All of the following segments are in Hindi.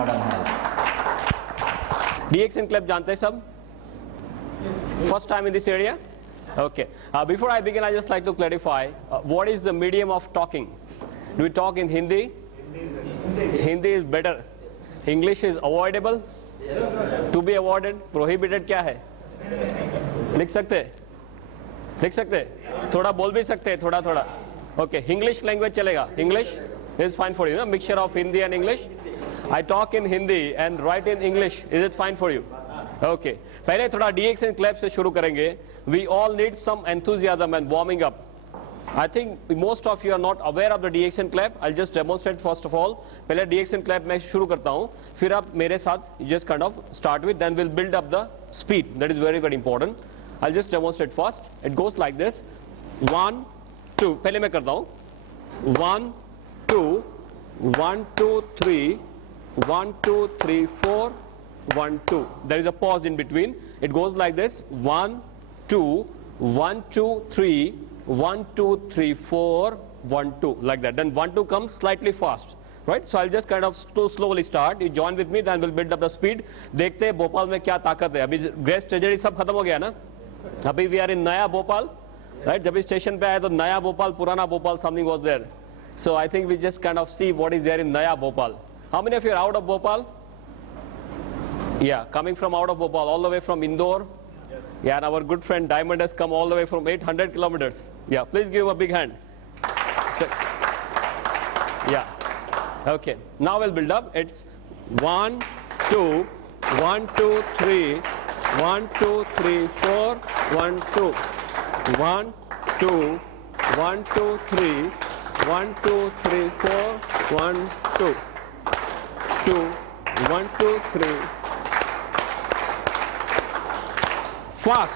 modern health. DX and CLEP जानते हैं सब? First time in this area? Okay. Before I begin, I just like to clarify what is the medium of talking. Do we talk in Hindi? Hindi is better. English is avoidable. To be avoided. Prohibited क्या है? लिख सकते हैं? लिख सकते हैं? थोड़ा बोल भी सकते हैं, थोड़ा थोड़ा. Okay. English language चलेगा? English is fine for you. No? Mixture of Hindi and English. I talk in Hindi and write in English. Is it fine for you? Okay. पहले थोड़ा DX and CLEP से शुरू करेंगे. We all need some enthusiasm and warming up. I think most of you are not aware of the DX and CLEP. I'll just demonstrate first of all. पहले DX and CLEP मैं शुरू करता हूँ. फिर आप मेरे साथ just kind of start with. Then we'll build up the speed. That is very very important. I'll just demonstrate first. It goes like this. 1, 2. पहले मैं करता हूँ. 1, 2, 1, 2, 3. 1, 2, 3, 4. 1, 2. There is a pause in between. It goes like this. 1, 2, 1, 2, 3. 1, 2, 3, 4. 1, 2. Like that. Then 1, 2 comes slightly fast. Right? So I'll just kind of slowly start. You join with me, then we'll build up the speed. देखते हैं भोपाल में क्या ताकत है. अभी ग्रेस ट्रेजेडी सब खत्म हो गया ना. अभी we are in नया भोपाल. Right? जब इस स्टेशन पे आए तो नया भोपाल, पुराना Bhopal, something was there. So I think we just kind of see what is there in नया Bhopal. How many of you are out of Bhopal? Yeah, coming from out of Bhopal, all the way from Indore. Yes. Yeah, and our good friend Diamond has come all the way from 800 kilometers. Yeah, please give a big hand. Yeah. Okay. Now we'll build up. It's 1, 2, 1, 2, 3, 1, 2, 3, 4, 1, 2. 1, 2, 1, 2, 3, 1, 2, 3, 4, 1, 2. 2, 1, 2, 3. Fast.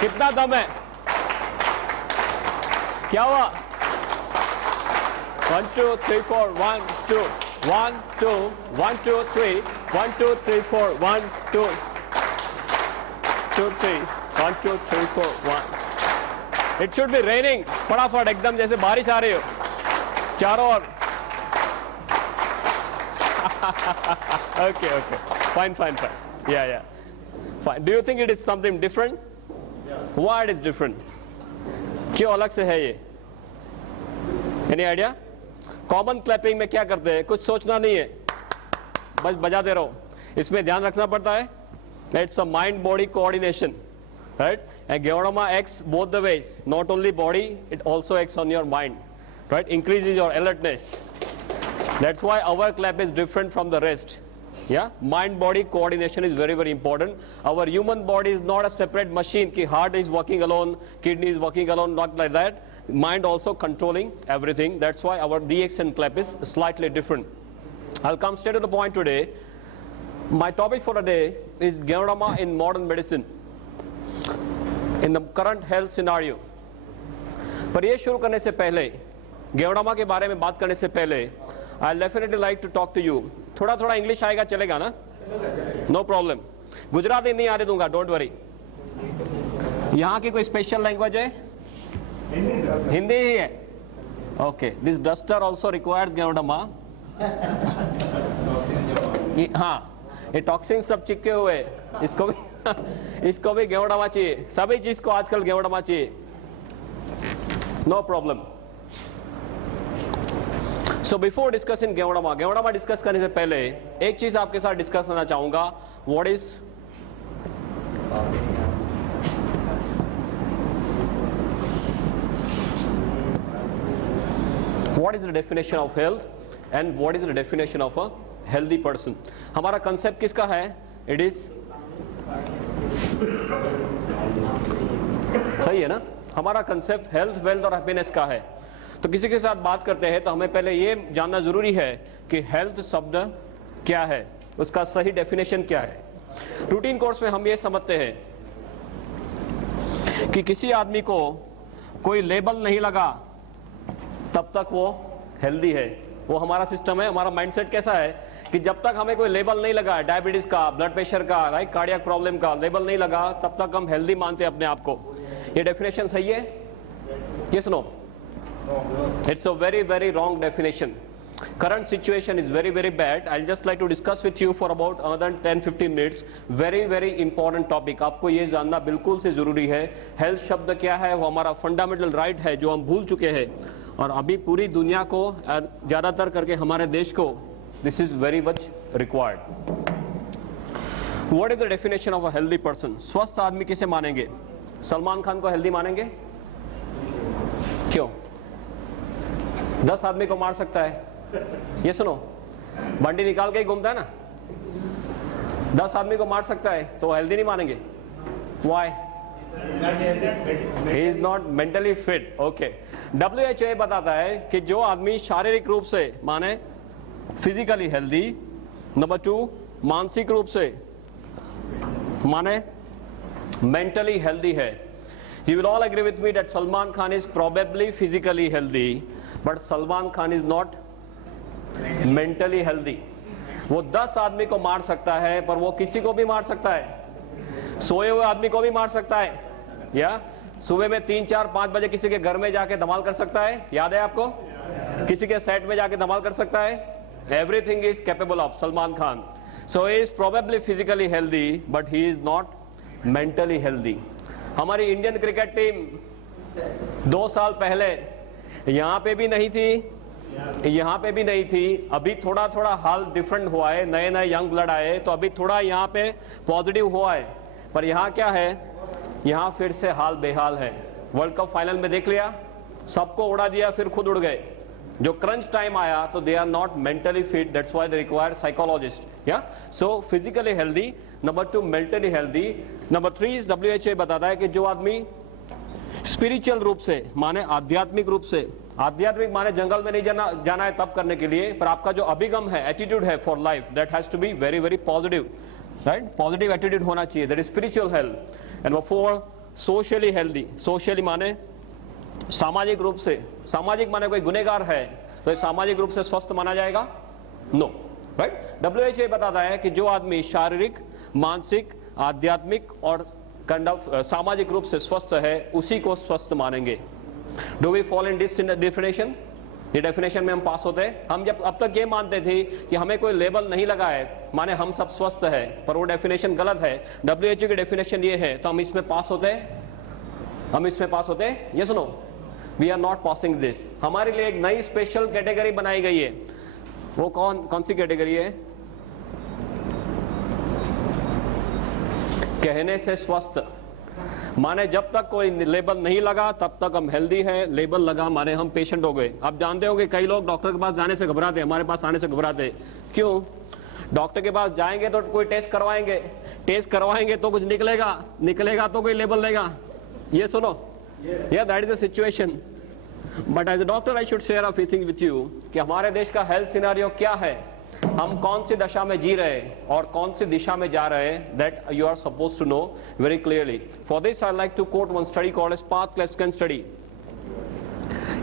कितना दम है? क्या हुआ? 1, 2, 3, 4, 1, 2, 1, 2, 1, 2, 3, 1, 2, 3, 4, 1, 2, 2, 3, 1, 2, 3, 4, 1. It should be raining. फटाफट एकदम जैसे बारिश आ रही हो. चारों ओर. Okay, okay. Fine, fine, fine. Yeah, yeah. Fine. Do you think it is something different? Yeah. Why it is different? क्यों अलग से है ये? Any idea? कॉमन क्लैपिंग में क्या करते हैं? कुछ सोचना नहीं है, बस बजाते रहो. इसमें ध्यान रखना पड़ता है. It's a mind body coordination, right? And ganoderma acts both the ways, not only body, it also acts on your mind, right? Increases your alertness. That's why our clap is different from the rest. Yeah, mind body coordination is very very important. Our human body is not a separate machine ki heart is working alone, kidney is working alone, not like that. Mind also controlling everything. That's why our DX and CLEP is slightly different. I'll come straight to the point today. My topic for today is Gerodama in modern medicine, in the current health scenario. पर ये शुरू करने से पहले, गेवड़ामा के बारे में बात करने से पहले, I'll definitely like to talk to you. थोड़ा थोड़ा इंग्लिश आएगा, चलेगा ना? No problem. गुजराती नहीं आने दूंगा, डोंट वरी. यहाँ की कोई स्पेशल लैंग्वेज है? हिंदी ही है. Okay. This duster also requires ganoderma. हाँ, ये टॉक्सिन सब चिपके हुए, इसको भी गेवड़ामा चाहिए. सभी चीज को आजकल गेवड़ामा चाहिए. No problem. So before discussing ganoderma discuss करने से पहले एक चीज आपके साथ डिस्कस करना चाहूंगा. What is the definition of health and what is the definition of a healthy person? हमारा कंसेप्ट किसका है? It is सही है ना? हमारा कंसेप्ट हेल्थ, वेल्थ और हैप्पीनेस का है. तो किसी के साथ बात करते हैं तो हमें पहले ये जानना जरूरी है कि हेल्थ शब्द क्या है, उसका सही डेफिनेशन क्या है. रूटीन कोर्स में हम ये समझते हैं कि किसी आदमी को कोई लेबल नहीं लगा तब तक वो हेल्दी है। वो हमारा सिस्टम है, हमारा माइंडसेट कैसा है कि जब तक हमें कोई लेबल नहीं लगा डायबिटीज का, ब्लड प्रेशर का, राइट, कार्डियक प्रॉब्लम का लेबल नहीं लगा, तब तक हम हेल्दी मानते हैं अपने आप को। ये डेफिनेशन सही है? Yes no? It's a very very wrong definition. Current situation is very very bad. I'll just like to discuss with you for about another 10-15 minutes. Very very important topic. आपको ये जानना बिल्कुल से जरूरी है. हेल्थ शब्द क्या है? वो हमारा फंडामेंटल राइट है जो हम भूल चुके हैं, और अभी पूरी दुनिया को, ज्यादातर करके हमारे देश को, this is very much required. What is the definition of a healthy person? स्वस्थ आदमी किसे मानेंगे? सलमान खान को हेल्दी मानेंगे? क्यों? 10 आदमी को मार सकता है. ये सुनो, बंडी निकाल के ही घूमता है ना, 10 आदमी को मार सकता है, तो हेल्दी नहीं मानेंगे? Why? He is not mentally fit. Okay. WHO बताता है कि जो आदमी शारीरिक रूप से माने फिजिकली हेल्दी, नंबर 2 मानसिक रूप से माने मेंटली हेल्दी है. You will all agree with me that Salman Khan is probably physically healthy, but Salman Khan is not mentally healthy. वो 10 आदमी को मार सकता है, पर वो किसी को भी मार सकता है. सोए हुए आदमी को भी मार सकता है, या सुबह में 3, 4, 5 बजे किसी के घर में जाके धमाल कर सकता है. याद है आपको? किसी के सेट में जाके धमाल कर सकता है. Everything is capable of Salman Khan. So he is probably physically healthy, but he is not mentally healthy. हमारी इंडियन क्रिकेट टीम 2 साल पहले यहाँ पे भी नहीं थी, यहाँ पे भी नहीं थी. अभी थोड़ा थोड़ा हाल डिफरेंट हुआ है, नए नए यंग ब्लड आए, तो अभी थोड़ा यहाँ पे पॉजिटिव हुआ है. पर यहाँ क्या है, यहाँ फिर से हाल बेहाल है. वर्ल्ड कप फाइनल में देख लिया, सबको उड़ा दिया, फिर खुद उड़ गए. जो क्रंच टाइम आया तो they are not mentally fit, that's why they require psychologist. या so physically healthy, number 2 mentally healthy, number 3 WHO बताता है कि जो आदमी स्पिरिचुअल रूप से माने आध्यात्मिक रूप से, आध्यात्मिक माने जंगल में नहीं जाना है तब करने के लिए, पर आपका जो अभिगम है, एटीट्यूड है for life, that has to be very very positive, right. Positive attitude होना चाहिए, that is spiritual health. And 4 socially healthy. Socially माने सामाजिक रूप से, सामाजिक माने कोई गुनहगार है तो सामाजिक रूप से स्वस्थ माना जाएगा? No, right. WHO बताता है कि जो आदमी शारीरिक, मानसिक, आध्यात्मिक और सामाजिक रूप से स्वस्थ है, उसी को स्वस्थ मानेंगे. Do we fall in this definition? ये डेफिनेशन में हम पास होते हैं. हम जब अब तक ये मानते थे कि हमें कोई लेबल नहीं लगा है, माने हम सब स्वस्थ है, पर वो डेफिनेशन गलत है. WHO की डेफिनेशन ये है, तो हम इसमें पास होते हैं? हम इसमें पास होते हैं? ये सुनो, we are not passing this. हमारे लिए एक नई स्पेशल कैटेगरी बनाई गई है. वो कौन सी कैटेगरी है? कहने से स्वस्थ. माने जब तक कोई लेबल नहीं लगा तब तक हम हेल्दी है, लेबल लगा माने हम पेशेंट हो गए. आप जानते हो कि कई लोग डॉक्टर के पास जाने से घबराते, हमारे पास आने से घबराते. क्यों? डॉक्टर के पास जाएंगे तो कोई टेस्ट करवाएंगे तो कुछ निकलेगा तो कोई लेबल लेगा. ये सुनो, yeah, that is the situation. But as a doctor, I should share a few things with you कि हमारे देश का हेल्थ सिनेरियो क्या है, हम कौन सी दशा में जी रहे हैं और कौन सी दिशा में जा रहे हैं. That you are supposed to know very clearly. For this, I like to quote one study called as Path-Clefskin study.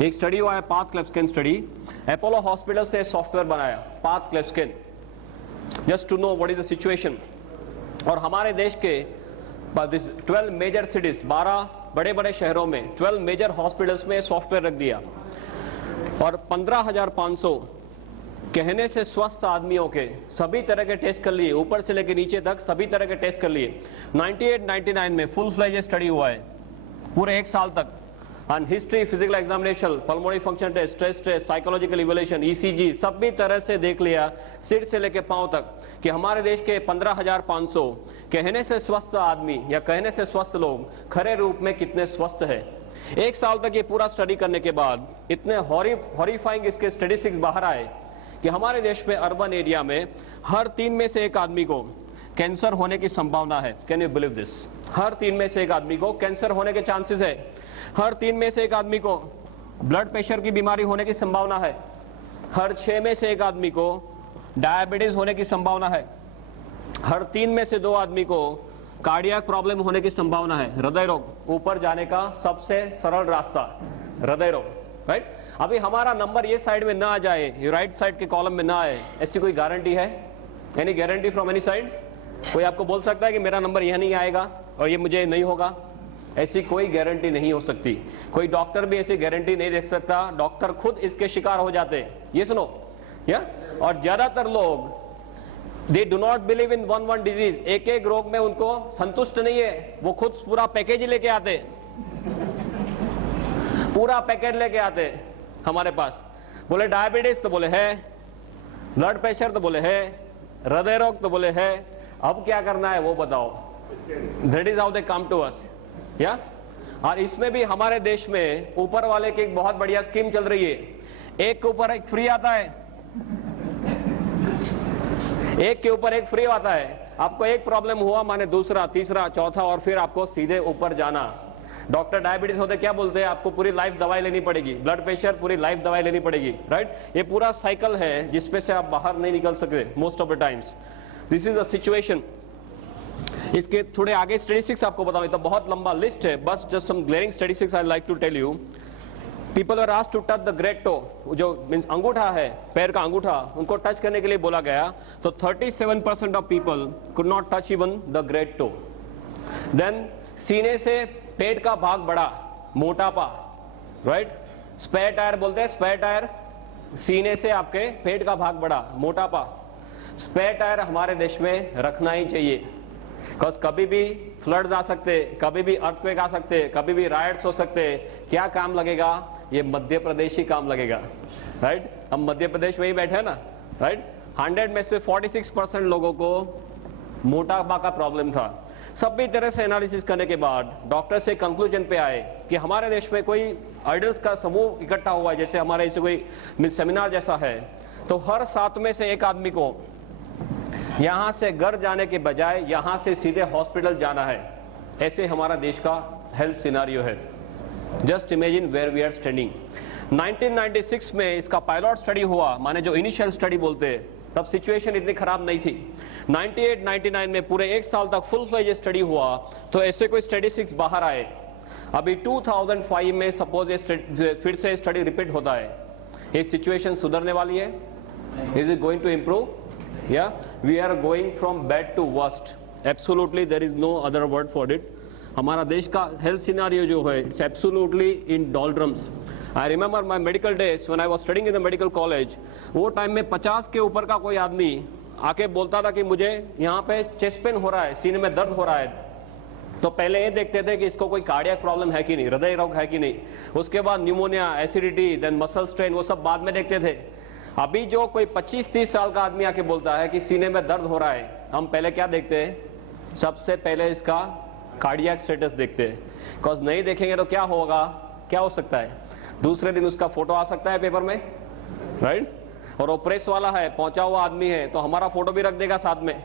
एक स्टडी हुआ है Path-Clefskin study. अपोलो हॉस्पिटल से सॉफ्टवेयर बनाया Path-Clefskin, just to know what is the situation. और हमारे देश के 12 मेजर सिटीज, 12 बड़े बड़े शहरों में 12 मेजर हॉस्पिटल्स में सॉफ्टवेयर रख दिया, और 15,500 कहने से स्वस्थ आदमियों के सभी तरह के टेस्ट कर लिए, ऊपर से लेकर नीचे तक सभी तरह के टेस्ट कर लिए. 98-99 में फुल फ्लेज स्टडी हुआ है पूरे 1 साल तक. And history, physical examination, pulmonary function test, stress test, psychological evaluation, ECG, सभी तरह से देख लिया सिर से लेकर पांव तक कि हमारे देश के 15,500 कहने से स्वस्थ आदमी या कहने से स्वस्थ लोग खरे रूप में कितने स्वस्थ है. 1 साल तक ये पूरा स्टडी करने के बाद इतने हॉरिफाइंग इसके स्टैटिस्टिक्स बाहर आए कि हमारे देश में अर्बन एरिया में हर 3 में से 1 आदमी को कैंसर होने की संभावना है. Can you believe this? हर 3 में से 1 आदमी को कैंसर होने के चांसेस है. हर 3 में से 1 आदमी को ब्लड प्रेशर की बीमारी होने की संभावना है. हर 6 में से 1 आदमी को डायबिटीज होने की संभावना है. हर 3 में से 2 आदमी को कार्डियक प्रॉब्लम होने की संभावना है. हृदय रोग ऊपर जाने का सबसे सरल रास्ता हृदय रोग. राइट? अभी हमारा नंबर ये साइड में ना आ जाए, ये राइट साइड के कॉलम में ना आए, ऐसी कोई गारंटी है? Any guarantee from any side? कोई आपको बोल सकता है कि मेरा नंबर यह नहीं आएगा और ये मुझे नहीं होगा? ऐसी कोई गारंटी नहीं हो सकती। कोई डॉक्टर भी ऐसी गारंटी नहीं दे सकता, डॉक्टर खुद इसके शिकार हो जाते हैं। ये सुनो, या और ज्यादातर लोग दे do not believe in one disease, एक एक रोग में उनको संतुष्ट नहीं है, वो खुद पूरा पैकेज लेके आते, पूरा पैकेज लेके आते हमारे पास। बोले डायबिटीज तो बोले है, ब्लड प्रेशर तो बोले है, हृदय रोग तो बोले है, अब क्या करना है वो बताओ। That is how they come to us, या? और इसमें भी हमारे देश में ऊपर वाले की एक बहुत बढ़िया स्कीम चल रही है, एक के ऊपर एक फ्री आता है, एक के ऊपर एक फ्री आता है। आपको एक प्रॉब्लम हुआ माने दूसरा, तीसरा, चौथा और फिर आपको सीधे ऊपर जाना। डॉक्टर डायबिटीज होते क्या बोलते हैं? आपको पूरी लाइफ दवाई लेनी पड़ेगी, ब्लड प्रेशर पूरी लाइफ दवाई लेनी पड़ेगी, राइट? ये पूरा साइकिल है जिसपे से आप बाहर नहीं निकल सकते most of the times. This is the situation. इसके थोड़े आगे स्टैटिस्टिक्स आपको बताऊं, तो बहुत लंबा लिस्ट है, बस just some glaring statistics I like to tell you. People are asked to touch the great toe, जो मींस अंगूठा है, पैर का अंगूठा, उनको टच करने के लिए बोला गया, तो 37% of people could not touch even the great toe. Then सीने से पेट का भाग बड़ा, मोटापा, राइट? स्पेयर टायर बोलते हैं, स्पेयर टायर, सीने से आपके पेट का भाग बड़ा, मोटापा। स्पेयर टायर हमारे देश में रखना ही चाहिए, बिकॉज कभी भी फ्लड्स आ सकते, कभी भी अर्थक्वेक आ सकते, कभी भी रायट्स हो सकते। क्या काम लगेगा? ये मध्य प्रदेश ही काम लगेगा, राइट? हम मध्य प्रदेश में ही बैठे हैं ना, राइट? 100 में से 46% लोगों को मोटापा का प्रॉब्लम था। सभी तरह से एनालिसिस करने के बाद डॉक्टर से कंक्लूजन पे आए कि हमारे देश में कोई आइडल्स का समूह इकट्ठा हुआ है, जैसे हमारे इसे कोई सेमिनार जैसा है, तो हर 7 में से एक आदमी को यहां से घर जाने के बजाय यहां से सीधे हॉस्पिटल जाना है। ऐसे हमारा देश का हेल्थ सिनारियो है। Just imagine where we are standing. 1996 में इसका पायलट स्टडी हुआ, माने जो इनिशियल स्टडी बोलते हैं, तब सिचुएशन इतनी खराब नहीं थी। 98-99 में पूरे एक साल तक फुल फ्लेज स्टडी हुआ, तो ऐसे कोई स्टैटिस्टिक्स बाहर आए। अभी 2005 में सपोज फिर से स्टडी रिपीट होता है। ये सिचुएशन सुधरने वाली है? Is it going to improve? या we are going from bad to worst. Absolutely there is no other word for it. हमारा देश का हेल्थ सिनारियो जो है, it's absolutely in doldrums. I remember my medical days when I was studying in the medical college. वो टाइम में 50 के ऊपर का कोई आदमी आके बोलता था कि मुझे यहाँ पे चेस्ट पेन हो रहा है, सीने में दर्द हो रहा है, तो पहले ये देखते थे कि इसको कोई कार्डियक प्रॉब्लम है कि नहीं, हृदय रोग है कि नहीं। उसके बाद pneumonia, acidity, then muscle strain, वो सब बाद में देखते थे। अभी जो कोई 25-30 साल का आदमी आके बोलता है कि सीने में दर्द हो रहा है, हम पहले क्या देखते हैं? सबसे पहले इसका कार्डियक स्टेटस देखते हैं, बिकॉज नहीं देखेंगे तो क्या होगा, क्या हो सकता है? दूसरे दिन उसका फोटो आ सकता है पेपर में, राइट? और वो प्रेस वाला है, पहुंचा हुआ आदमी है, तो हमारा फोटो भी रख देगा साथ में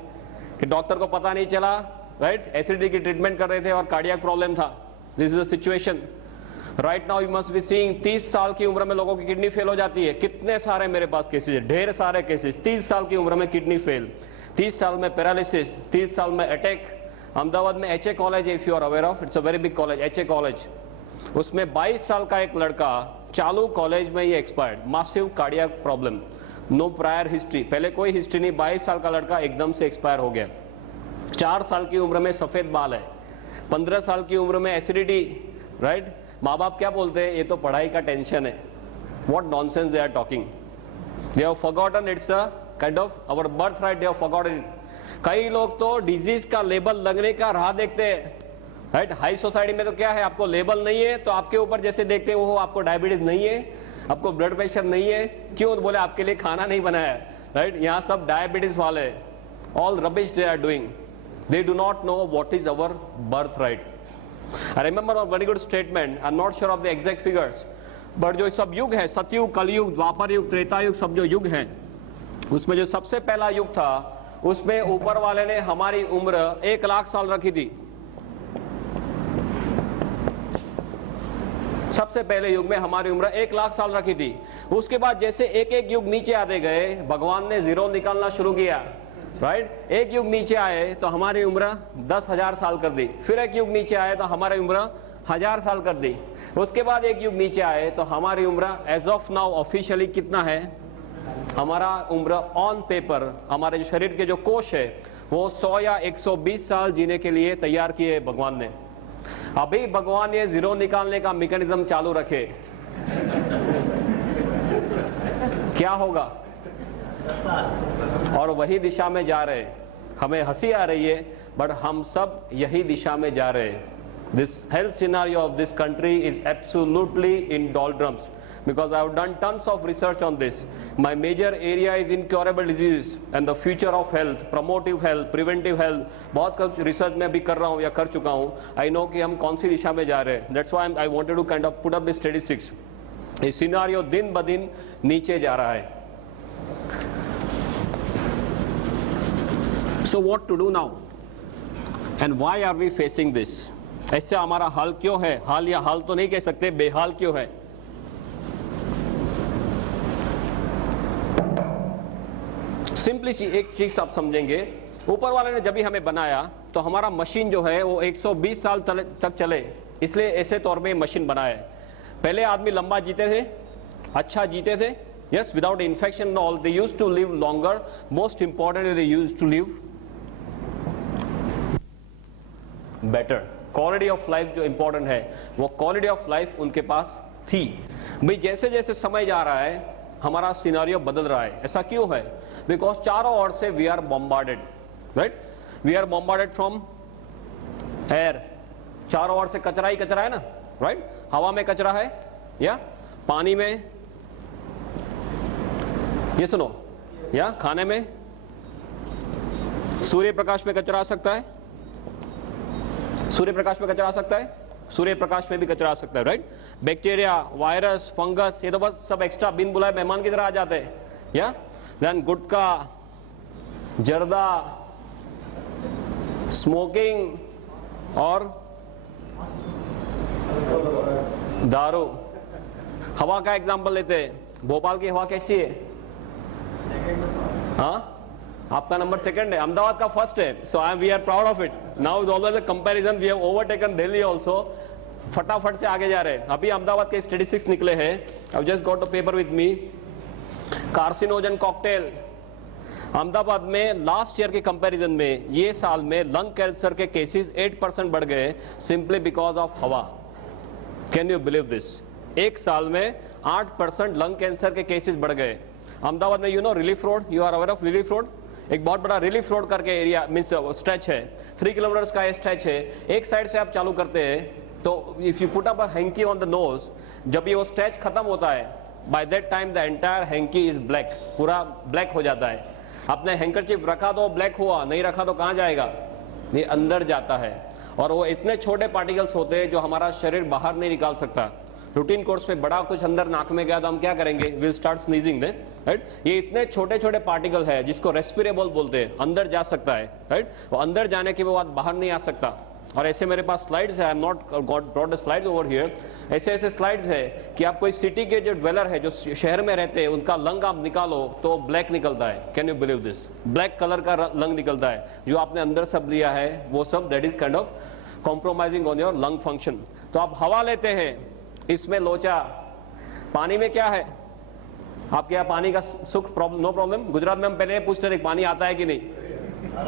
कि डॉक्टर को पता नहीं चला, राइट? एसिडिटी की ट्रीटमेंट कर रहे थे और कार्डियक प्रॉब्लम था। This is the situation right now. You must be seeing 30 साल की उम्र में लोगों की किडनी फेल हो जाती है। कितने सारे मेरे पास केसेस है, ढेर सारे केसेस। 30 साल की उम्र में किडनी फेल, 30 साल में पैरालिसिस, 30 साल में अटैक। अहमदाबाद में एचए कॉलेज है, if you are aware of, it's a very big college, HA college. उसमें 22 साल का एक लड़का चालू कॉलेज में ही expired, massive cardiac problem, no prior history, पहले कोई हिस्ट्री नहीं, 22 साल का लड़का एकदम से एक्सपायर हो गया। 4 साल की उम्र में सफेद बाल है, 15 साल की उम्र में एसिडिटी, राइट? माँ बाप क्या बोलते हैं? ये तो पढ़ाई का टेंशन है। What nonsense they are talking. They have forgotten it's a kind of our birth right, they have forgotten it. कई लोग तो डिजीज का लेबल लगने का राह देखते हैं, राइट? हाई सोसाइटी में तो क्या है, आपको लेबल नहीं है तो आपके ऊपर जैसे देखते हो, आपको डायबिटीज नहीं है, आपको ब्लड प्रेशर नहीं है, क्यों? बोले आपके लिए खाना नहीं बनाया, राइट? यहाँ सब डायबिटीज वाले, all rubbish they are doing, they do not know what is our birth right. I remember a very good statement, I am not sure of the exact figures, but जो सब युग है, सतयुग, कलयुग, द्वापर युग, त्रेता युग, सब जो युग है, उसमें जो सबसे पहला युग था, उसमें ऊपर वाले ने हमारी उम्र 1 लाख साल रखी थी। सबसे पहले युग में हमारी उम्र 1 लाख साल रखी थी। उसके बाद जैसे एक एक युग नीचे आते गए, भगवान ने जीरो निकालना शुरू किया, राइट? एक युग नीचे आए तो हमारी उम्र 10,000 साल कर दी, फिर एक युग नीचे आए तो हमारी उम्र 1000 साल कर दी। उसके बाद एक युग नीचे आए तो हमारी उम्र एज ऑफ नाउ ऑफिशियली कितना है? हमारा उम्र ऑन पेपर, हमारे जो शरीर के जो कोश है वो 100 या 120 साल जीने के लिए तैयार किए भगवान ने। अभी भगवान ये जीरो निकालने का मैकेनिज्म चालू रखे, क्या होगा? और वही दिशा में जा रहे। हमें हंसी आ रही है बट हम सब यही दिशा में जा रहे हैं। This health scenario of this country is absolutely in doldrums because I have done tons of research on this. My major area is incurable diseases and the future of health, promotive health, preventive health. बहुत कुछ रिसर्च में भी कर रहा हूँ या कर चुका हूँ। I know कि हम कौन सी दिशा में जा रहे हैं। That's why I wanted to kind of put up the statistics. ये सिनारियो दिन ब दिन नीचे जा रहा है। So what to do now? And why are we facing this? ऐसे हमारा हाल क्यों है? हाल या हाल तो नहीं कह सकते, बेहाल क्यों है? सिंपली एक चीज आप समझेंगे, ऊपर वाले ने जब भी हमें बनाया तो हमारा मशीन जो है वो 120 साल तक चले, इसलिए ऐसे तौर पे मशीन बनाया है। पहले आदमी लंबा जीते थे, अच्छा जीते थे, yes, without infection all, they used to live longer. Most important they used to live better. Quality of life जो इंपॉर्टेंट है वो क्वालिटी ऑफ लाइफ उनके पास थी। भाई जैसे जैसे समय जा रहा है हमारा सिनारियो बदल रहा है। ऐसा क्यों है? बिकॉज चारों ओर से we are bombarded, right? We are bombarded from air. चारों ओर से कचरा ही कचरा है ना, राइट? हवा में कचरा है या पानी में, ये सुनो, या खाने में, सूर्य प्रकाश में कचरा आ सकता है, सूर्य प्रकाश में कचरा आ सकता है, सूर्य प्रकाश में भी कचरा आ सकता है, राइट? बैक्टीरिया, वायरस, फंगस, ये तो बस सब एक्स्ट्रा बिन बुलाए मेहमान की तरह आ जाते हैं, या देन गुटखा, जर्दा, स्मोकिंग और दारू। हवा का एग्जांपल लेते हैं। भोपाल की हवा कैसी है? हाँ, आपका नंबर सेकंड है, अहमदाबाद का फर्स्ट है। So we are proud of it. Now is always a comparison, we have overtaken Delhi also. फटाफट से आगे जा रहे हैं। अभी अहमदाबाद के स्टैटिस्टिक्स निकले हैं, I just got the paper with me. Carcinogen cocktail Ahmedabad में लास्ट ईयर के कंपैरिजन में ये साल में लंग कैंसर के केसेस 8% बढ़ गए, सिंपली बिकॉज ऑफ हवा। Can you believe this? एक साल में 8% लंग कैंसर के केसेस बढ़ गए अहमदाबाद में। You know Relief Road, you are aware of Relief Road? एक बहुत बड़ा रिलीफ रोड करके एरिया मीन्स स्ट्रेच है, 3 किलोमीटर का ये स्ट्रेच है। एक साइड से आप चालू करते हैं तो if you put up a hanky on the nose, जब ये वो स्ट्रेच खत्म होता है, by that time the entire hanky is black, पूरा ब्लैक हो जाता है। आपने हैंकरचीफ रखा तो ब्लैक हुआ, नहीं रखा तो कहां जाएगा? ये अंदर जाता है। और वो इतने छोटे पार्टिकल्स होते हैं जो हमारा शरीर बाहर नहीं निकाल सकता। रूटीन कोर्स में बड़ा कुछ अंदर नाक में गया तो हम क्या करेंगे? Will start sneezing, right? ये इतने छोटे छोटे पार्टिकल है जिसको रेस्पिरेबल बोलते हैं, अंदर जा सकता है, राइट? वो अंदर जाने के बाद बाहर नहीं आ सकता। और ऐसे मेरे पास स्लाइड्स है, I am not brought the slides over here. ऐसे ऐसे स्लाइड्स है कि आप कोई सिटी के जो ड्वेलर है, जो शहर में रहते हैं, उनका लंग आप निकालो तो ब्लैक निकलता है। Can you believe this? Black colour का लंग निकलता है। जो आपने अंदर सब लिया है वो सब, that is kind of compromising on your lung function. तो आप हवा लेते हैं, इसमें लोचा। पानी में क्या है? आपके यहाँ पानी का सुख नो प्रॉब्लम? गुजरात में हम पहले पूछते थे पानी आता है कि नहीं।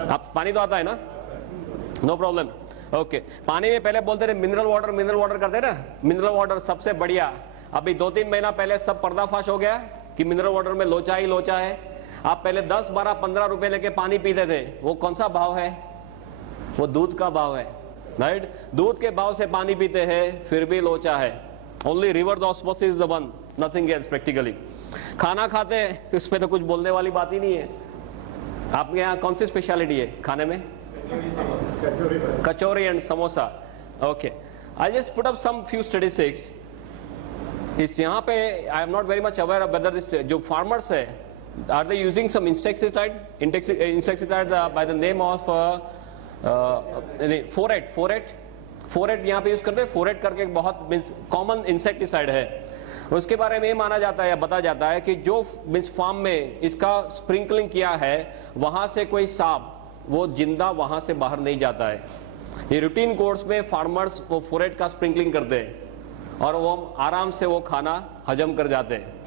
आप पानी तो आता है ना, नो प्रॉब्लम, ओके। पानी में पहले बोलते थे मिनरल वाटर करते ना, मिनरल वाटर सबसे बढ़िया। अभी 2-3 महीना पहले सब पर्दाफाश हो गया कि मिनरल वाटर में लोचा ही लोचा है। आप पहले 10, 12, 15 रुपए लेके पानी पीते थे, वो कौन सा भाव है? वो दूध का भाव है, राइट? दूध के भाव से पानी पीते हैं, फिर भी लोचा है। Only reverse osmosis the one, nothing else practically. खाना खाते हैं तो इसमें तो कुछ बोलने वाली बात ही नहीं है। आपके यहाँ कौन सी स्पेशलिटी है खाने में? Kachori and samosa, okay. I just put up some few statistics. इस यहाँ पे I am not very much aware of whether this, जो फार्मर्स है, are they using some insecticide by the name of phorate यहाँ पे यूज करते हैं। फोरेट करके एक बहुत कॉमन इंसेक्टिसाइड है। उसके बारे में ये माना जाता है या बताया जाता है कि जो फार्म में इसका स्प्रिंकलिंग किया है वहां से कोई सांप वो जिंदा वहां से बाहर नहीं जाता है। ये रूटीन कोर्स में फार्मर्स वो फोरेट का स्प्रिंकलिंग करते हैं और वो आराम से वो खाना हजम कर जाते हैं।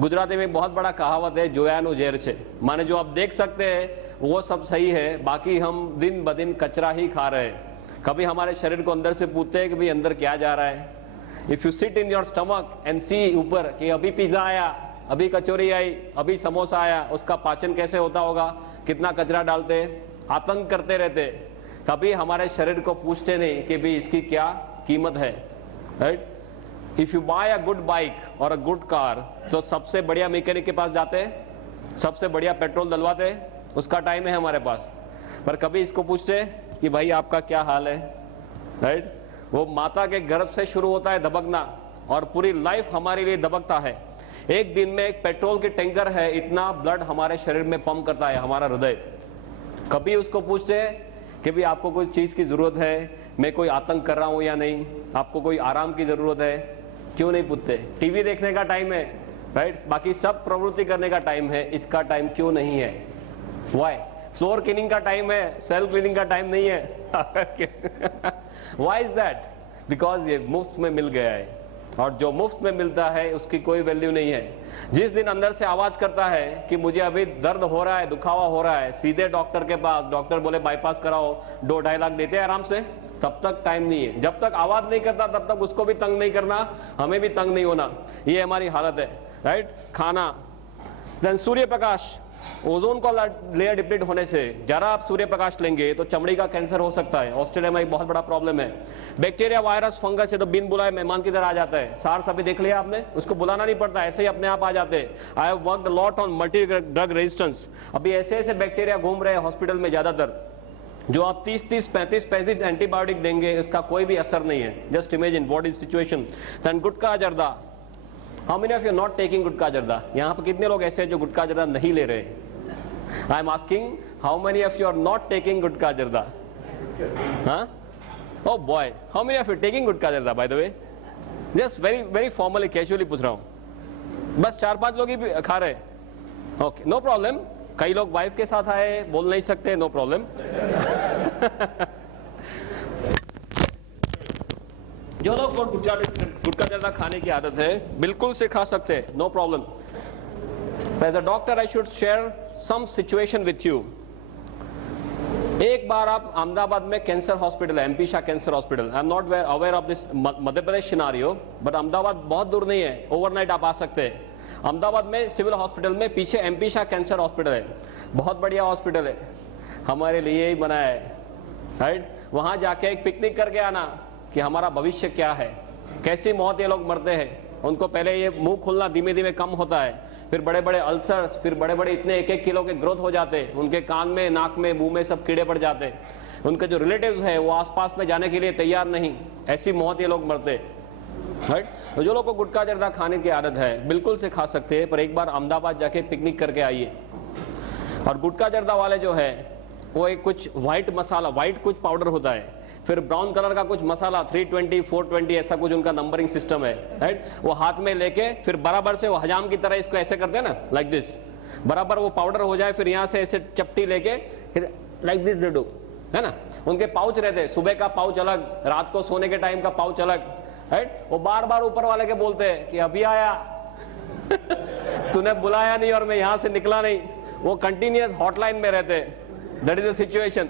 गुजराती में बहुत बड़ा कहावत है, जोयानु जेर छे, माने जो आप देख सकते हैं वो सब सही है, बाकी हम दिन ब दिन कचरा ही खा रहे हैं। कभी हमारे शरीर को अंदर से पूछते हैं कि भाई अंदर क्या जा रहा है। If you sit in your stomach and see ऊपर कि अभी पिज्जा आया, अभी कचौरी आई, अभी समोसा आया, उसका पाचन कैसे होता होगा, कितना कचरा डालते, आतंक करते रहते, कभी हमारे शरीर को पूछते नहीं कि भाई इसकी क्या कीमत है। Right? If you buy a good bike और अ गुड कार, तो सबसे बढ़िया मैकेनिक के पास जाते हैं, सबसे बढ़िया पेट्रोल डलवाते हैं, उसका टाइम है हमारे पास, पर कभी इसको पूछते कि भाई आपका क्या हाल है। राइट? वो माता के गर्भ से शुरू होता है दबकना और पूरी लाइफ हमारे लिए दबकता है। एक दिन में एक पेट्रोल की टैंकर है, इतना ब्लड हमारे शरीर में पंप करता है हमारा हृदय। कभी उसको पूछते हैं कि भाई आपको कोई चीज की जरूरत है, मैं कोई आतंक कर रहा हूं या नहीं, आपको कोई आराम की जरूरत है, क्यों नहीं पूछते। टीवी देखने का टाइम है, राइट, बाकी सब प्रवृत्ति करने का टाइम है, इसका टाइम क्यों नहीं है। वाई? फ्लोर क्लीनिंग का टाइम है, सेल्फ क्लीनिंग का टाइम नहीं है। Y is that? बिकॉज ये मुफ्त में मिल गया है, और जो मुफ्त में मिलता है उसकी कोई वैल्यू नहीं है। जिस दिन अंदर से आवाज करता है कि मुझे अभी दर्द हो रहा है, दुखावा हो रहा है, सीधे डॉक्टर के पास, डॉक्टर बोले बाईपास कराओ, 2-2.5 लाख देते हैं आराम से, तब तक टाइम नहीं है। जब तक आवाज नहीं करता तब तक उसको भी तंग नहीं करना, हमें भी तंग नहीं होना, ये हमारी हालत है। राइट? खाना, देन सूर्य प्रकाश, ओजोन का लेयर डिप्लीट होने से जरा आप सूर्य प्रकाश लेंगे तो चमड़ी का कैंसर हो सकता है। ऑस्ट्रेलिया में एक बहुत बड़ा प्रॉब्लम है। बैक्टीरिया, वायरस, फंगस है तो बिन बुलाए मेहमान की तरह आ जाता है। सार्स अभी देख लिया आपने, उसको बुलाना नहीं पड़ता, ऐसे ही अपने आप आ जाते हैं। I have worked lot on multi drug resistance. अभी ऐसे ऐसे बैक्टीरिया घूम रहे हैं हॉस्पिटल में ज्यादातर, जो आप 30-30, 35-35 एंटीबायोटिक देंगे, इसका कोई भी असर नहीं है। Just imagine what is situation. Then gutkha zarda, how many of you not taking gutkha zarda? यहाँ पर कितने लोग ऐसे हैं जो गुटखा जर्दा नहीं ले रहे? I am asking, how many of you are not taking gutkha zarda? हाँ? Oh boy, how many of you taking गुटखा जर्दा by the way? Just very formally, casually पूछ रहा हूँ। बस 4-5 लोग ही खा रहे। Okay, no problem. कई लोग वाइफ के साथ आए, बोल नहीं सकते, नो प्रॉब्लम। जो लोग को गुटखा जर्दा खाने की आदत है, बिल्कुल से खा सकते हैं, no problem. As a doctor I should share some situation with you. एक बार आप अहमदाबाद में कैंसर हॉस्पिटल है, MP Shah cancer hospital. I am not aware of this Madhya Pradesh scenario, but Ahmedabad बहुत दूर नहीं है, ओवरनाइट आप आ सकते हैं। अहमदाबाद में सिविल हॉस्पिटल में पीछे एमपी शाह कैंसर हॉस्पिटल है, बहुत बढ़िया हॉस्पिटल है, हमारे लिए ही बनाया है। राइट? वहां जाके एक पिकनिक करके आना कि हमारा भविष्य क्या है, कैसी मौत ये लोग मरते हैं। उनको पहले ये मुंह खुलना धीमे धीमे कम होता है, फिर बड़े बड़े अल्सर्स, फिर बड़े बड़े इतने 1-1 किलो के ग्रोथ हो जाते हैं, उनके कान में, नाक में, मुंह में सब कीड़े पड़ जाते हैं। उनके जो रिलेटिव्स है वो आसपास में जाने के लिए तैयार नहीं, ऐसी मौत ये लोग मरते। राइट? तो जो लोग को गुटखा जर्दा खाने की आदत है, बिल्कुल से खा सकते हैं, पर एक बार अहमदाबाद जाके पिकनिक करके आइए। और गुटखा जर्दा वाले जो है वो एक कुछ व्हाइट मसाला, व्हाइट कुछ पाउडर होता है, फिर ब्राउन कलर का कुछ मसाला, 320, 420 ऐसा कुछ उनका नंबरिंग सिस्टम है। राइट? वो हाथ में लेके फिर बराबर से वो हजाम की तरह इसको ऐसे करते हैं ना, लाइक दिस, बराबर वो पाउडर हो जाए, फिर यहां से ऐसे चपटी लेके फिर लाइक दिस डू, है ना। उनके पाउच रहते हैं, सुबह का पाउच अलग, रात को सोने के टाइम का पाउच अलग। राइट? वो बार बार ऊपर वाले के बोलते हैं कि अभी आया तूने बुलाया नहीं और मैं यहां से निकला नहीं। वो कंटिन्यूअस हॉटलाइन में रहते हैं। That is the situation.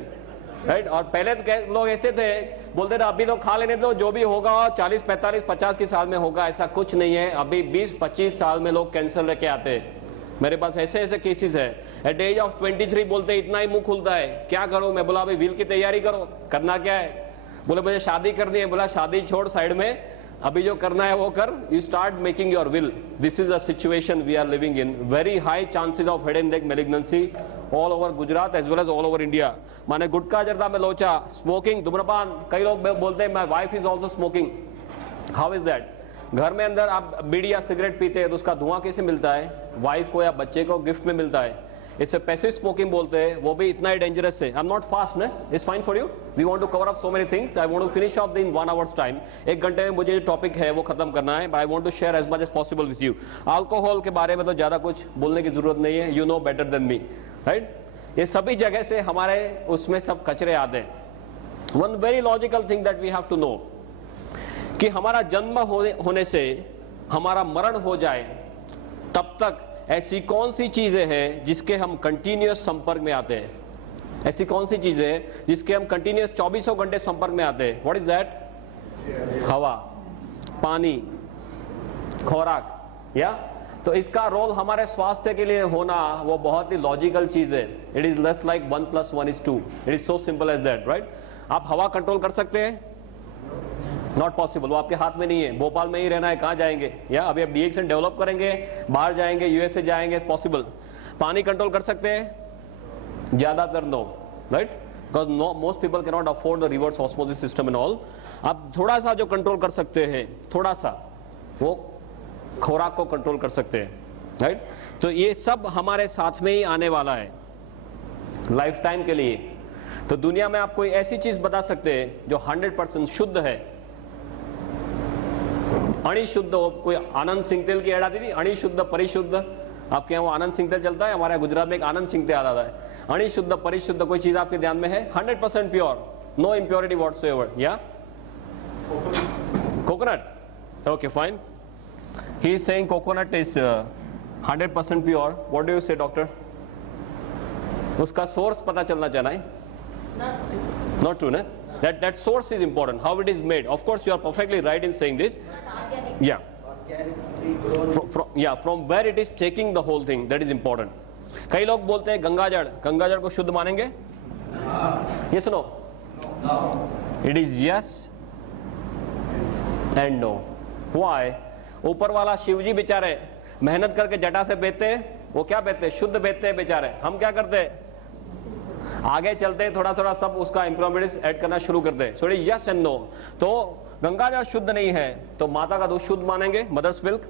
Right? और पहले तो लोग ऐसे थे, बोलते थे अभी तो खा लेने दो, जो भी होगा 40, 45, 50 की साल में होगा। ऐसा कुछ नहीं है, अभी 20-25 साल में लोग कैंसर लेके आते हैं। मेरे पास ऐसे ऐसे केसेस है। एट एज ऑफ 23 बोलते इतना ही मुंह खुलता है, क्या करो? मैं बोला अभी व्हील की तैयारी करो। करना क्या है? बोले मुझे शादी करनी है। बोला शादी छोड़ साइड में, अभी जो करना है वो कर, you start making your will. This is a situation we are living in. Very high chances of head and neck malignancy all over Gujarat as well as all over India. माने गुटखा जर्दा में लोचा, स्मोकिंग, धूम्रपान, कई लोग बोलते हैं my wife is also smoking. How is that? घर में अंदर आप बीड़ी या सिगरेट पीते हैं तो उसका धुआं कैसे मिलता है? वाइफ को या बच्चे को गिफ्ट में मिलता है। इसे पैसिव स्मोकिंग बोलते हैं, वो भी इतना ही डेंजरस है। आई एम नॉट फास्ट ना, it's fine for you. We want to cover up so many things. I want to finish off in 1 hours time. 1 घंटे में मुझे जो टॉपिक है वो खत्म करना है, but I want to share as much as possible with you. Alcohol के बारे में तो ज्यादा कुछ बोलने की जरूरत नहीं है, you know better than me. Right? ये सभी जगह से हमारे उसमें सब कचरे आते हैं। One very logical thing that we have to know, कि हमारा जन्म होने से हमारा मरण हो जाए तब तक ऐसी कौन सी चीजें हैं जिसके हम कंटिन्यूअस संपर्क में आते हैं? ऐसी कौन सी चीजें हैं जिसके हम कंटिन्यूअस 24 घंटे संपर्क में आते हैं? What is that? हवा, पानी, खुराक, या तो इसका रोल हमारे स्वास्थ्य के लिए होना वो बहुत ही लॉजिकल चीज है. It is less like 1 + 1 = 2. It is so simple as that, right? आप हवा कंट्रोल कर सकते हैं? नॉट पॉसिबल, वो आपके हाथ में नहीं है. भोपाल में ही रहना है, कहां जाएंगे? या अभी आप डीएक्सन डेवलप करेंगे, बाहर जाएंगे, यूएसए जाएंगे, पॉसिबल. पानी कंट्रोल कर सकते हैं? ज्यादातर no, right? Because most people can not afford the reverse osmosis system and all. आप थोड़ा सा जो कंट्रोल कर सकते हैं, थोड़ा सा, वो खुराक को कंट्रोल कर सकते हैं, राइट? तो ये सब हमारे साथ में ही आने वाला है लाइफ टाइम के लिए. तो दुनिया में आप कोई ऐसी चीज बता सकते हैं जो 100% शुद्ध है? अणिशुद्ध, कोई आनंद सिंह तेल की ऐड आती थी, अणिशुद्ध परिशुद्ध. आपके यहाँ वो आनंद सिंह तेल चलता है, हमारे गुजरात में एक आनंद सिंह तेल आता है. अणिशुद्ध परिशुद्ध कोई चीज आपके ध्यान में है? 100% प्योर, नो इम्प्योरिटी व्हाटसोएवर. या coconut? Okay, fine. He is saying coconut is 100% pure. What do you say, doctor? उसका सोर्स पता चलना चाहिए. Not true, ना? That source is important. How it is made. Of course, you are perfectly right in saying this. Yeah. From where it is taking the whole thing, that is important. कई लोग बोलते हैं गंगाजल को शुद्ध मानेंगे? Yes or no? No. It is yes and no. Why? ऊपर वाला शिवजी बेचारे मेहनत करके जटा से बेचते हैं, वो क्या बेचते हैं? शुद्ध बेचते हैं बेचारे. हम क्या करते हैं? आगे चलते हैं, थोड़ा थोड़ा सब उसका इम्प्योरिटीज ऐड करना शुरू करते हैं. So yes and no. तो गंगाजल शुद्ध नहीं है तो माता का दूध शुद्ध मानेंगे? Mother's milk?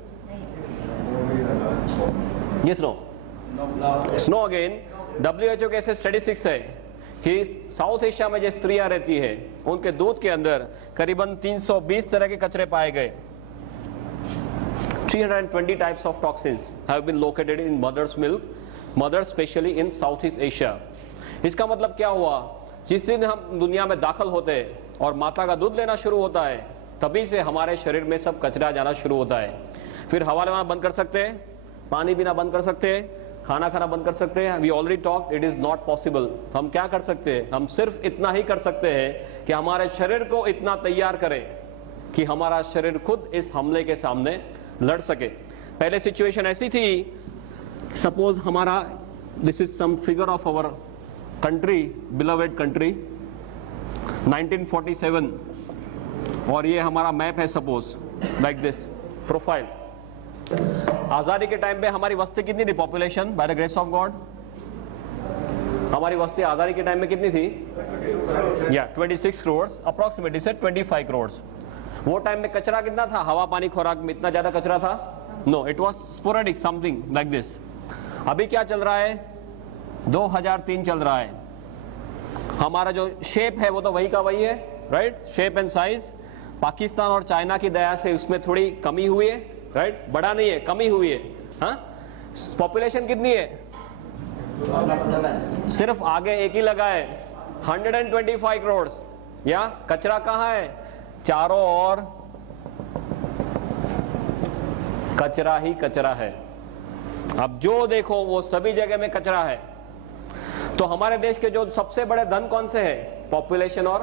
Yes no? No again. WHO के ऐसे स्टैटिस्टिक्स है कि साउथ एशिया में जो स्त्रियां रहती है उनके दूध के अंदर करीबन 320 तरह के कचरे पाए गए. 320 types of toxins have been located in mother's milk, mothers especially in Southeast Asia. इसका मतलब क्या हुआ? जिस दिन हम दुनिया में दाखिल होते हैं और माता का दूध लेना शुरू होता है, तभी से हमारे शरीर में सब कचरा जाना शुरू होता है. फिर हवा लेना बंद कर सकते हैं, पानी पीना बंद कर सकते हैं, खाना खाना बंद कर सकते हैं. We already talked, it is not possible. हम क्या कर सकते हैं? हम सिर्फ इतना ही कर सकते हैं कि हमारे शरीर को इतना तैयार करें कि हमारा शरीर खुद इस हमले के सामने लड़ सके. पहले सिचुएशन ऐसी थी, सपोज हमारा, this is some figure of our country, beloved country, 1947, और ये हमारा मैप है, सपोज लाइक दिस प्रोफाइल. आजादी के टाइम पे हमारी वस्ती कितनी थी? Population by the grace of God, हमारी वस्ती आजादी के टाइम में कितनी थी? 26 करोड़ अप्रोक्सीमेटली से 25 करोड़. वो टाइम में कचरा कितना था? हवा, पानी, खुराक में इतना ज्यादा कचरा था? No, it was sporadic, something like this. अभी क्या चल रहा है? 2003 चल रहा है. हमारा जो शेप है वो तो वही का वही है, right? Shape and size. Pakistan और चाइना की दया से उसमें थोड़ी कमी हुई है, राइट? बढ़ा नहीं है, कमी हुई है. हाँ, पॉपुलेशन कितनी है? सिर्फ आगे एक ही लगा है, 125 करोड़. या कचरा कहाँ है? चारों ओर कचरा ही कचरा है. अब जो देखो वो सभी जगह में कचरा है. तो हमारे देश के जो सबसे बड़े धन कौन से हैं? पॉपुलेशन और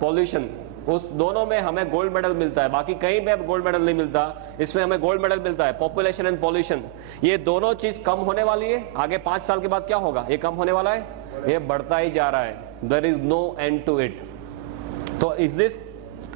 पॉल्यूशन. उस दोनों में हमें गोल्ड मेडल मिलता है, बाकी कहीं पे गोल्ड मेडल नहीं मिलता. इसमें हमें गोल्ड मेडल मिलता है, पॉपुलेशन एंड पॉल्यूशन. ये दोनों चीज कम होने वाली है. आगे 5 साल के बाद क्या होगा? ये कम होने वाला है, ये बढ़ता ही जा रहा है. There is no end to it. तो इज दिस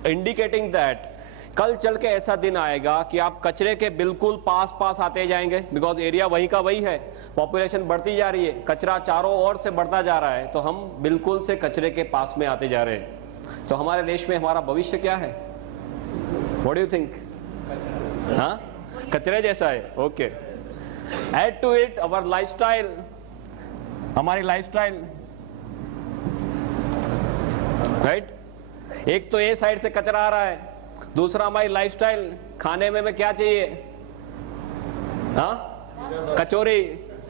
इंडिकेटिंग दैट कल चल के ऐसा दिन आएगा कि आप कचरे के बिल्कुल पास आते जाएंगे, बिकॉज एरिया वही का वही है, पॉपुलेशन बढ़ती जा रही है, कचरा चारों ओर से बढ़ता जा रहा है, तो हम बिल्कुल से कचरे के पास में आते जा रहे हैं. तो हमारे देश में हमारा भविष्य क्या है? What do you think? हाँ, कचरे जैसा है. Okay. Add to it our lifestyle, हमारी लाइफस्टाइल, राइट? एक तो ए साइड से कचरा आ रहा है, दूसरा हमारी लाइफस्टाइल. खाने में क्या चाहिए? हाँ, कचौरी,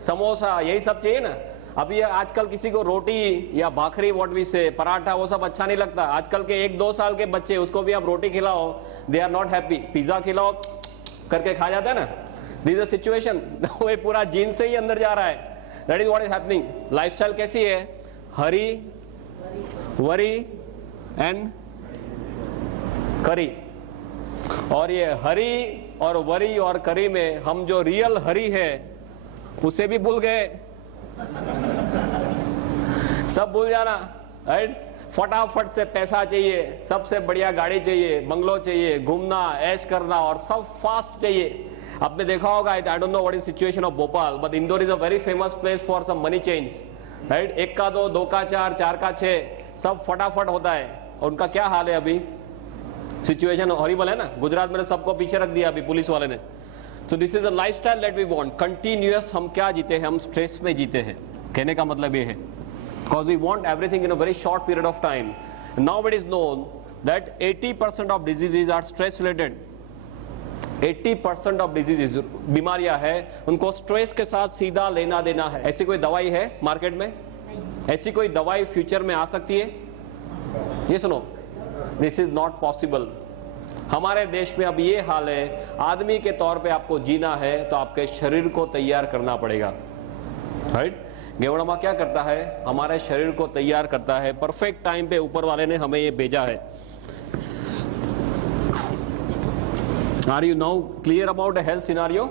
समोसा, यही सब चाहिए ना. अब ये आजकल किसी को रोटी या भाखरी व्हाट वी से पराठा वो सब अच्छा नहीं लगता। आजकल के 1-2 साल के बच्चे उसको भी आप रोटी खिलाओ, they are not happy. Pizza खिलाओ करके खा जाता है ना। This is situation. वो पूरा जीन से ही अंदर जा रहा है। That is what is happening. Lifestyle कैसी है? हरी, वरी एंड करी। और ये हरी और वरी और करी में हम जो रियल हरी है उसे भी भूल गए। सब भूल जाना, राइट? फटाफट से पैसा चाहिए, सबसे बढ़िया गाड़ी चाहिए, बंगलो चाहिए, घूमना, ऐश करना और सब फास्ट चाहिए। आपने देखा होगा, I don't know what is situation of Bhopal, but Indore is a very famous place for some money change, right? 1 का 2, 2 का 4, 4 का 6, सब फटाफट होता है। और उनका क्या हाल है अभी? सिचुएशन हॉरिबल है ना। गुजरात में सबको पीछे रख दिया अभी पुलिस वाले ने। So this is a lifestyle that we want. Continuous हम क्या जीते हैं? हम स्ट्रेस में जीते हैं। कहने का मतलब ये है, because we want everything in a very short period of time. Now it is known that 80% of diseases are stress related. 80% of diseases, बीमारियां हैं, उनको स्ट्रेस के साथ सीधा लेना देना है। ऐसी कोई दवाई है मार्केट में? ऐसी कोई दवाई फ्यूचर में आ सकती है? ये सुनो, दिस इज नॉट पॉसिबल। हमारे देश में अब ये हाल है, आदमी के तौर पे आपको जीना है तो आपके शरीर को तैयार करना पड़ेगा, राइट? गेवड़मा क्या करता है? हमारे शरीर को तैयार करता है। परफेक्ट टाइम पे ऊपर वाले ने हमें ये भेजा है। Are you now clear about health scenario?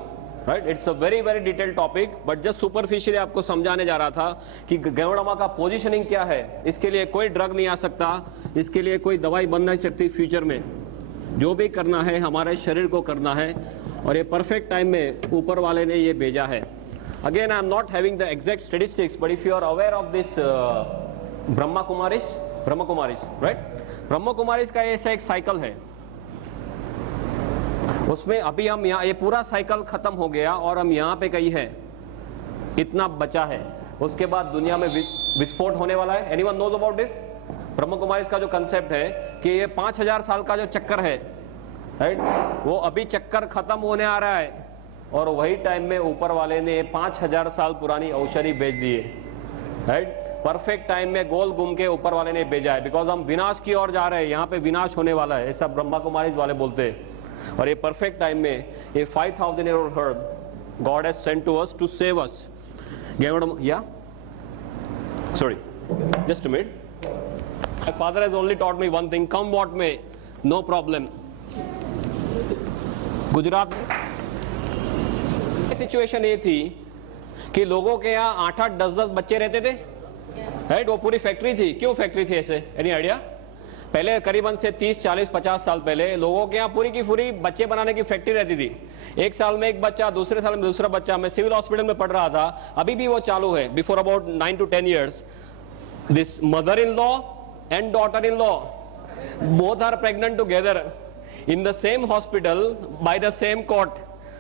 Right, it's a very very detailed topic, but just superficially आपको समझाने जा रहा था कि गेवड़मा का पोजीशनिंग क्या है। इसके लिए कोई ड्रग नहीं आ सकता, इसके लिए कोई दवाई बन नहीं सकती फ्यूचर में। जो भी करना है हमारे शरीर को करना है, और ये परफेक्ट टाइम में ऊपर वाले ने ये भेजा है। Again I am not having the exact statistics, but if you are aware of this Brahma Kumaris, right? Brahma Kumaris का ऐसा एक साइकिल है, उसमें अभी हम यहाँ, ये पूरा साइकिल खत्म हो गया और हम यहाँ पे कहीं है, इतना बचा है। उसके बाद दुनिया में विस्फोट होने वाला है। Anyone knows about this? Brahma Kumaris का जो कंसेप्ट है कि ये 5000 साल का जो चक्कर है, राइट, वो अभी चक्कर खत्म होने आ रहा है, और वही टाइम में ऊपर वाले ने 5000 साल पुरानी औषधि भेज दी है, राइट? परफेक्ट टाइम में गोल घूम के ऊपर वाले ने भेजा है, बिकॉज हम विनाश की ओर जा रहे हैं, यहाँ पे विनाश होने वाला है, ऐसा ब्रह्मा कुमारीज वाले बोलते हैं। और ये परफेक्ट टाइम में ये 5000 year old herb God has sent to us to save us. Yeah? Sorry, just a minute. My father has only taught me one thing, come what may, no problem. Gujarat में सिचुएशन ये थी कि लोगों के यहाँ 8-8, 10-10 बच्चे रहते थे, राइट? वो पूरी फैक्ट्री थी। क्यों फैक्ट्री थी ऐसे? Any idea? पहले करीबन से 30, 40, 50 साल पहले लोगों के यहाँ पूरी की पूरी बच्चे बनाने की फैक्ट्री रहती थी। एक साल में एक बच्चा, दूसरे साल में दूसरा बच्चा। मैं सिविल हॉस्पिटल में पढ़ रहा था, अभी भी वो चालू है। Before about 9 to 10 years, this mother in law and daughter in law both are pregnant together in the same hospital by the same court,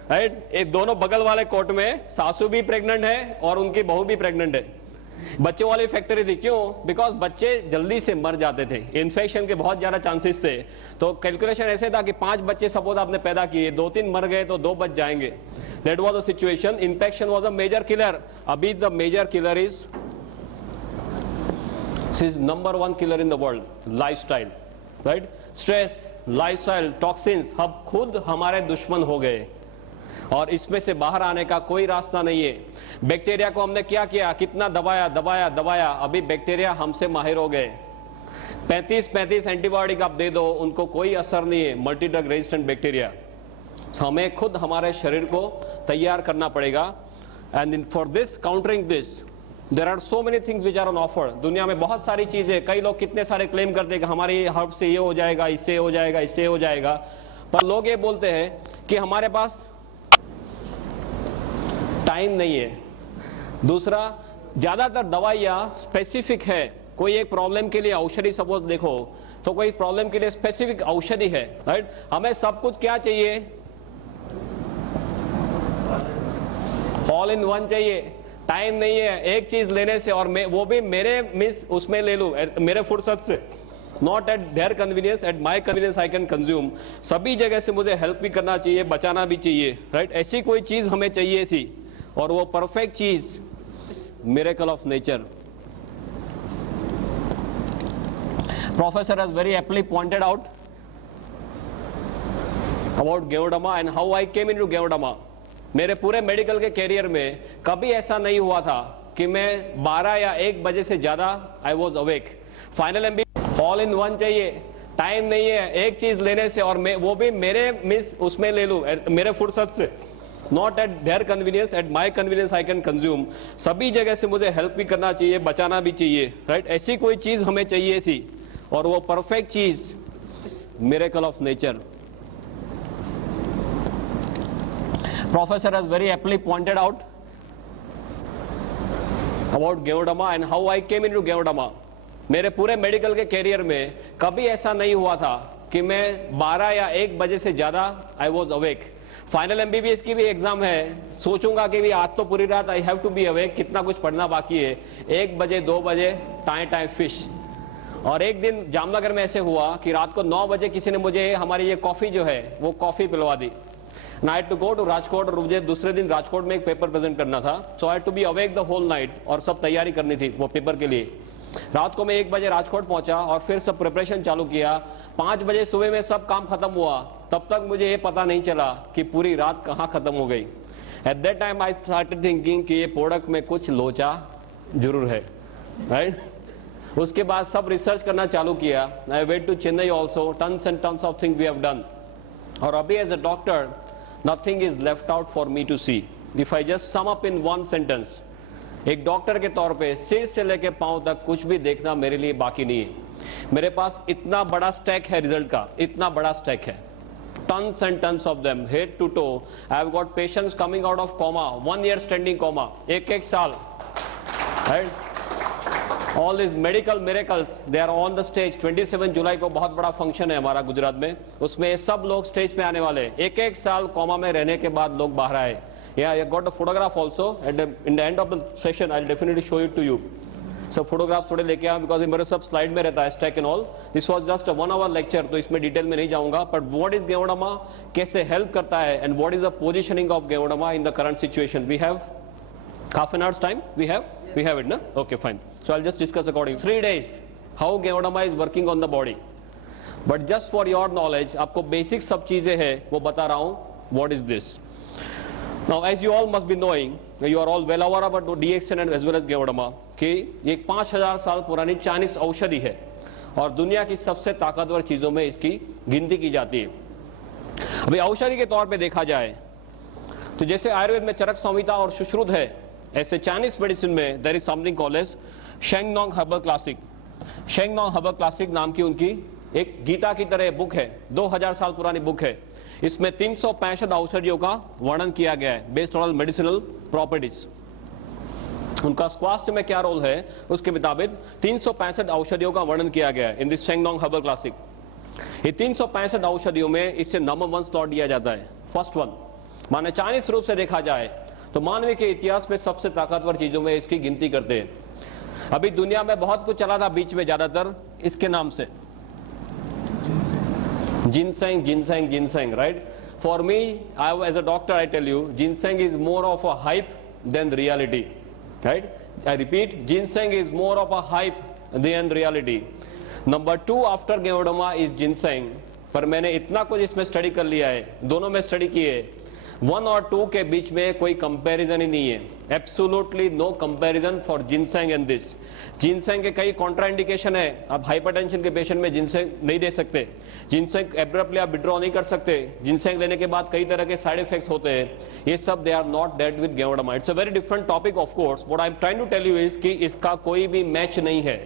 right? एक दोनों बगल वाले कोर्ट में सासू भी प्रेग्नेंट है और उनकी बहू भी प्रेग्नेंट है। बच्चों वाली फैक्ट्री थी। क्यों? बिकॉज बच्चे जल्दी से मर जाते थे, इन्फेक्शन के बहुत ज्यादा चांसेस थे। तो कैलकुलेशन ऐसे था कि 5 बच्चे सपोज आपने पैदा किए, 2-3 मर गए तो 2 बच जाएंगे। That was the situation. Infection was a major killer. अभी the major killer is number 1 killer in the world, lifestyle, right? Stress, lifestyle, toxins, हम खुद हमारे दुश्मन हो गए और इसमें से बाहर आने का कोई रास्ता नहीं है। बैक्टीरिया को हमने क्या किया? कितना दबाया। अभी बैक्टीरिया हमसे माहिर हो गए। 35 एंटीबायोटिक आप दे दो, उनको कोई असर नहीं है, मल्टी ड्रग रेजिस्टेंट बैक्टीरिया। हमें खुद हमारे शरीर को तैयार करना पड़ेगा। And for this, countering this, there are so many things which are on offer. दुनिया में बहुत सारी चीजें, कई लोग कितने सारे क्लेम करते हैं कि हमारी हर्ब से ये हो जाएगा, इससे हो जाएगा, इससे हो जाएगा, पर लोग ये बोलते हैं कि हमारे पास टाइम नहीं है। दूसरा, ज्यादातर दवाइयां स्पेसिफिक है। कोई एक प्रॉब्लम के लिए औषधि सपोज देखो, तो कोई प्रॉब्लम के लिए स्पेसिफिक औषधि है, राइट? हमें सब कुछ क्या चाहिए? ऑल इन वन चाहिए। टाइम नहीं है एक चीज लेने से, और वो भी मेरे मिस उसमें ले लूं, मेरे फुर्सत से, not at their convenience, at my convenience I can consume. सभी जगह से मुझे हेल्प भी करना चाहिए, बचाना भी चाहिए, राइट? ऐसी कोई चीज हमें चाहिए थी, और वो परफेक्ट चीज miracle of nature. Professor has very aptly pointed out about Geodama and how I came into Geodama. मेरे पूरे मेडिकल के कैरियर में कभी ऐसा नहीं हुआ था कि मैं 12 या 1 बजे से ज्यादा I was awake. Final MB all in one चाहिए, टाइम नहीं है एक चीज लेने से, और वो भी मेरे मिस उसमें ले लूं मेरे फुर्सत से. Not at their convenience, at my convenience I can consume. सभी जगह से मुझे हेल्प भी करना चाहिए, बचाना भी चाहिए, राइट. ऐसी कोई चीज हमें चाहिए थी और वो परफेक्ट चीज miracle of nature. Professor has very aptly pointed out about Geodama and how I came into Geodama. मेरे पूरे मेडिकल के कैरियर में कभी ऐसा नहीं हुआ था कि मैं 12 या 1 बजे से ज्यादा I was awake. Final MBBS की भी एग्जाम है, सोचूंगा कि भी आज तो पूरी रात I have to be awake, कितना कुछ पढ़ना बाकी है. 1 बजे 2 बजे टाइम फिश. और एक दिन जामनगर में ऐसे हुआ कि रात को 9 बजे किसी ने मुझे हमारी ये कॉफी जो है वो कॉफी पिलवा दी. Night to go to Rajkot, और मुझे दूसरे दिन राजकोट में एक पेपर प्रेजेंट करना था. So I had to be awake the whole night और सब तैयारी करनी थी वो पेपर के लिए. रात को मैं 1 बजे राजकोट पहुंचा और फिर सब प्रिपरेशन चालू किया. 5 बजे सुबह में सब काम खत्म हुआ. तब तक मुझे ये पता नहीं चला कि पूरी रात कहां खत्म हो गई. At that time I started thinking कि ये प्रोडक्ट में कुछ लोचा जरूर है, राइट. उसके बाद सब रिसर्च करना चालू किया. I went to Chennai also, tons and tons of thing we have done. और अभी as a doctor nothing is left out for me to see. If I just sum up in one sentence, एक डॉक्टर के तौर पे सिर से लेके पांव तक कुछ भी देखना मेरे लिए बाकी नहीं है. मेरे पास इतना बड़ा स्टैक है रिजल्ट का, इतना बड़ा स्टैक है. Tons and tons of them, head to toe. I have got patients coming out of coma, 1 year standing coma, एक साल, right? All these medical miracles, they are on the stage. 27 जुलाई को बहुत बड़ा फंक्शन है हमारा गुजरात में, उसमें सब लोग स्टेज पे आने वाले. एक साल कोमा में रहने के बाद लोग बाहर आए. Yeah, I got a photograph also. In the end of the session, I'll definitely show it to you. So photographs थोड़े लेके आया because मेरे सब स्लाइड में रहता है stack and all. This was just a 1 hour lecture, तो इसमें डिटेल में नहीं जाऊंगा. But what is Geodama, कैसे हेल्प करता है, and what is the positioning of Geodama in the current situation? We have half an hour's time. We have it, no? Okay, fine. So I'll just discuss according. 3 days, how Geodama is working on the body. But just for your knowledge, आपको बेसिक सब चीजें हैं वो बता रहा हूं. What is this? Now, as you all must be knowing, you are all well aware about DXN and as well as Geodama, कि ये 5000 साल पुरानी चाइनीज औषधि है और दुनिया की सबसे ताकतवर चीजों में इसकी गिनती की जाती है. अभी औषधि के तौर पे देखा जाए तो जैसे आयुर्वेद में चरक संहिता और सुश्रुत है, ऐसे चाइनीज मेडिसिन में there is something called as Shennong herbal classic. Shennong herbal classic नाम की उनकी एक गीता की तरह बुक है, 2000 साल पुरानी बुक है. इसमें 365 औषधियों का वर्णन किया गया है बेस्ड ऑन मेडिसिनल प्रॉपर्टीज. उनका स्वास्थ्य में क्या रोल है उसके मुताबिक 365 औषधियों का वर्णन किया गया है इन दिस शेंगनोंग हर्बल क्लासिक. ये 365 औषधियों में इससे नंबर 1 स्लॉट दिया जाता है. फर्स्ट वन माने चाइनीज रूप से देखा जाए तो मानवीय के इतिहास में सबसे ताकतवर चीजों में इसकी गिनती करते हैं. अभी दुनिया में बहुत कुछ चला था बीच में, ज्यादातर इसके नाम से ginseng ginseng ginseng, right. For me, I as a doctor I tell you, ginseng is more of a hype than reality, right. I repeat, ginseng is more of a hype than reality. Number 2 after ganoderma is ginseng. पर मैंने इतना कुछ इसमें स्टडी कर लिया है, दोनों में स्टडी किए, 1 और 2 के बीच में कोई कंपैरिजन ही नहीं है. Absolutely no comparison for ginseng and this. Ginseng के कई कॉन्ट्राइंडिकेशन है. आप हाइपरटेंशन के पेशेंट में जिनसेंग नहीं दे सकते, जिनसेंग एब्रप्टली आप विड्रॉ नहीं कर सकते, जिनसेंग लेने के बाद कई तरह के साइड इफेक्ट्स होते हैं. ये सब they are not date with ganoderma. It's a very different topic of course. What I am trying to tell you is कि इसका कोई भी मैच नहीं है.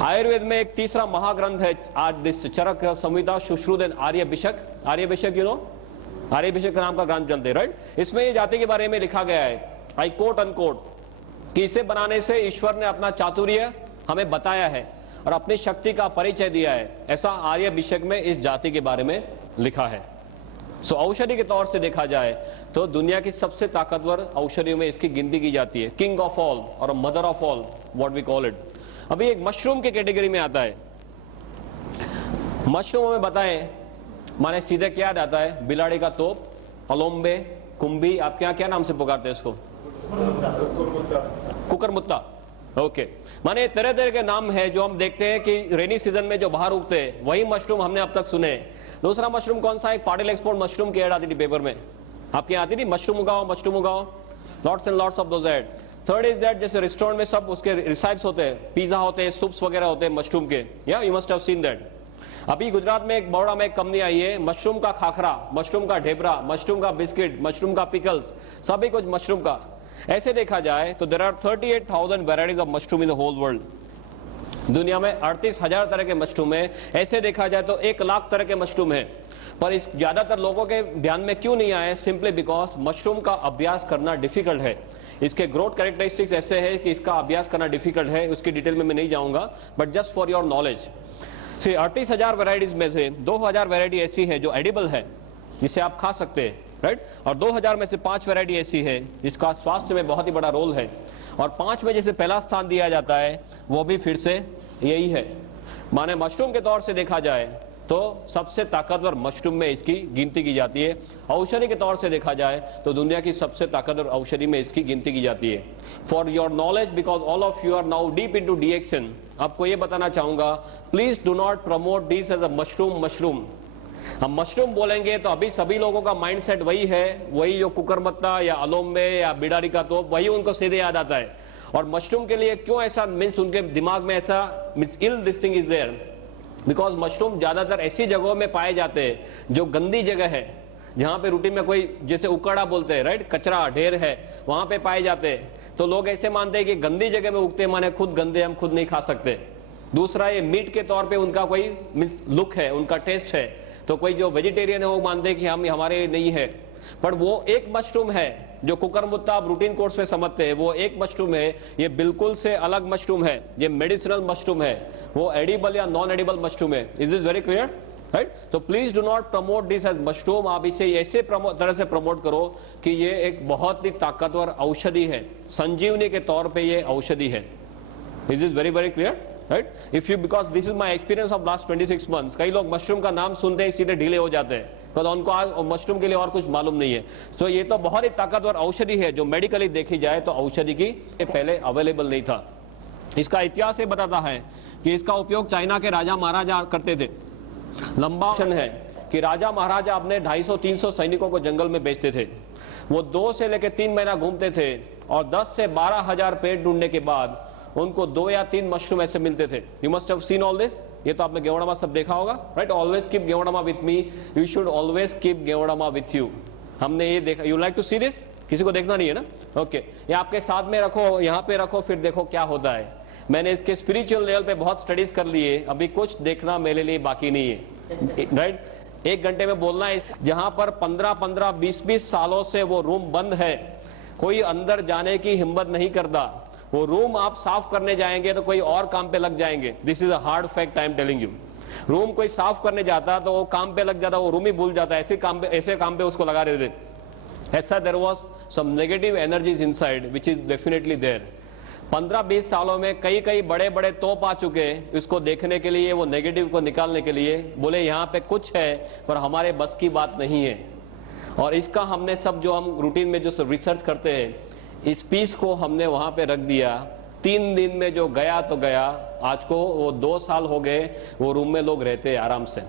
आयुर्वेद में एक तीसरा महाग्रंथ है आज this Charaka Samhita Sushruta and Aryabhishak. Aryabhishak you know, Aryabhishak नाम का ग्रंथ चलते, राइट. इसमें ये जाति के बारे में लिखा गया है, आई कोट अनकोट, कि इसे बनाने से ईश्वर ने अपना चातुर्य हमें बताया है और अपनी शक्ति का परिचय दिया है. ऐसा आर्यभिषक में इस जाति के बारे में लिखा है. सो औषधि के तौर से देखा जाए तो दुनिया की सबसे ताकतवर औषधियों में इसकी गिनती की जाती है. किंग ऑफ ऑल और mother of all, what we call it. अभी एक मशरूम के कैटेगरी में आता है. मशरूम में बताएं माने सीधे क्या याद आता है? बिलाड़ी का तोप, अलोम्बे, कुंभी, आप क्या क्या नाम से पुकारते हैं इसको? कुकरमुत्ता, ओके। माने तरह तरह के नाम है जो हम देखते हैं कि रेनी सीजन में जो बाहर उगते हैं, वही मशरूम हमने अब तक सुने। दूसरा मशरूम कौन सा है? पाटिल एक्सपोर्ट मशरूम की एड आती थी पेपर में, आपके यहाँ आती थी, मशरूम उगाओ मशरूम उगाओ, lots and lots of those ad. Third is that जैसे रेस्टोरेंट में सब उसके रिसाइप्स होते हैं, पिज्जा होते हैं, सूप्स वगैरह होते हैं मशरूम के, या you must have seen that. अभी गुजरात में एक बड़ौदा में एक कंपनी आई है, मशरूम का खाखरा, मशरूम का ढेबरा, मशरूम का बिस्किट, मशरूम का पिकल्स, सभी कुछ मशरूम का। ऐसे देखा जाए तो there are 38,000 varieties of mushroom in the whole world. दुनिया में 38,000 तरह के मशरूम है। ऐसे देखा जाए तो 1 लाख तरह के मशरूम है, पर इस ज्यादातर लोगों के ध्यान में क्यों नहीं आए? सिंपली बिकॉज मशरूम का अभ्यास करना डिफिकल्ट है। इसके ग्रोथ कैरेक्टरिस्टिक्स ऐसे है कि इसका अभ्यास करना डिफिकल्ट है, उसकी डिटेल में मैं नहीं जाऊंगा, but just for your knowledge. 38,000 varieties में से 2,000 वेराइटी ऐसी है जो एडिबल है, जिसे आप खा सकते हैं, राइट। और 2,000 में से 5 वेराइटी ऐसी है जिसका स्वास्थ्य में बहुत ही बड़ा रोल है। और 5 में जिसे पहला स्थान दिया जाता है वो भी फिर से यही है। माने मशरूम के तौर से देखा जाए तो सबसे ताकतवर मशरूम में इसकी गिनती की जाती है। औषधि के तौर से देखा जाए तो दुनिया की सबसे ताकतवर औषधि में इसकी गिनती की जाती है। For your knowledge, because all of you are now deep into DXN, आपको ये बताना चाहूंगा, please do not promote this as a mushroom. हम मशरूम बोलेंगे तो अभी सभी लोगों का माइंडसेट वही है, वही जो कुकरमत्ता या अलोम्बे या बिडारी का तोप, वही उनको सीधे याद आता है। और मशरूम के लिए क्यों ऐसा मीन्स उनके दिमाग में ऐसा means ill this thing is there, because mushroom ज्यादातर ऐसी जगहों में पाए जाते हैं जो गंदी जगह है, जहां पे रूटीन में कोई जैसे उकड़ा बोलते हैं, राइट, कचरा ढेर है, वहां पे पाए जाते हैं। तो लोग ऐसे मानते हैं कि गंदी जगह में उगते माने खुद गंदे, हम खुद नहीं खा सकते। दूसरा, ये मीट के तौर पे उनका कोई मीन्स लुक है, उनका टेस्ट है। तो कोई जो वेजिटेरियन है वो मानते हैं कि हम हमारे नहीं है, पर वो एक मशरूम है जो कुकरमुत्ता आप रूटीन कोर्स में समझते हैं, वो एक मशरूम है, ये बिल्कुल से अलग मशरूम है, ये मेडिसिनल मशरूम है, वो एडिबल या नॉन एडिबल मशरूम है। Is this very clear, right? तो please do not promote this as mushroom. आप इसे ऐसे तरह से प्रमोट करो कि ये एक बहुत ही ताकतवर औषधि है, संजीवनी के तौर पे ये औषधि है। Is this very very clear, right? If you, because this is my experience of last 26 months, कई लोग मशरूम का नाम सुनते ही सीधे ढीले हो जाते हैं, तो उनको आज मशरूम के लिए और कुछ मालूम नहीं है। तो ये तो बहुत ही ताकतवर औषधि है, जो मेडिकली देखी जाए तो औषधि की पहले अवेलेबल नहीं था। इसका इतिहास ये बताता है कि इसका उपयोग चाइना के राजा महाराजा करते थे। लंबा है कि राजा महाराजा अपने 250-300 सैनिकों को जंगल में भेजते थे। वो 2 से लेकर 3 महीना घूमते थे और 10 से 12,000 पेड़ ढूंढने के बाद उनको 2 या 3 मशरूम ऐसे मिलते थे। You must have seen all this, ये तो आपने गेवड़ामा सब देखा होगा, right? Always keep ganoderma with me, you should always keep ganoderma with you. हमने ये देखा, you like to see this? किसी को देखना नहीं है ना? ओके, ये आपके साथ में रखो, यहाँ पे रखो, फिर देखो क्या होता है। मैंने इसके स्पिरिचुअल लेवल पे बहुत स्टडीज कर लिए, अभी कुछ देखना मेरे लिए बाकी नहीं है, राइट? 1 घंटे में बोलना है। जहां पर 15-15, 20-20 सालों से वो रूम बंद है, कोई अंदर जाने की हिम्मत नहीं करता। वो रूम आप साफ करने जाएंगे तो कोई और काम पे लग जाएंगे। This is a hard fact I am telling you. Room कोई साफ करने जाता तो वो काम पे लग जाता, वो रूम ही भूल जाता, ऐसे काम पे उसको लगा देते। ऐसा there was some negative energies inside which is definitely there. 15-20 सालों में कई बड़े बड़े तोप आ चुके इसको देखने के लिए, वो नेगेटिव को निकालने के लिए। बोले यहाँ पे कुछ है पर हमारे बस की बात नहीं है। और इसका हमने सब जो हम रूटीन में जो रिसर्च करते हैं, इस पीस को हमने वहां पे रख दिया। 3 दिन में जो गया तो गया, आज को वो 2 साल हो गए, वो रूम में लोग रहते हैं आराम से।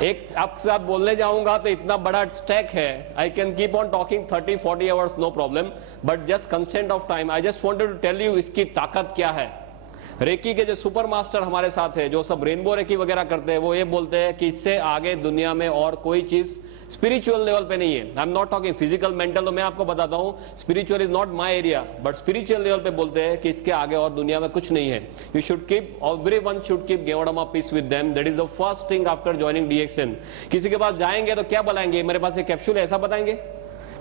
एक आपके साथ बोलने जाऊंगा तो इतना बड़ा स्टैक है, I can keep on talking 30-40 hours, no problem, but just constant of time I just wanted to tell you इसकी ताकत क्या है। रेकी के जो सुपर मास्टर हमारे साथ है, जो सब रेनबो रेकी वगैरह करते हैं, वो ये बोलते हैं कि इससे आगे दुनिया में और कोई चीज स्पिरिचुअल लेवल पे नहीं है। I am not talking physical mental, तो मैं आपको बताता हूं spiritual is not my area, but spiritual level पे बोलते हैं कि इसके आगे और दुनिया में कुछ नहीं है। You should keep, everyone should keep ganoderma piece with them, that is the first thing after joining DXN. किसी के पास जाएंगे तो क्या बताएंगे, मेरे पास एक कैप्सूल है, ऐसा बताएंगे?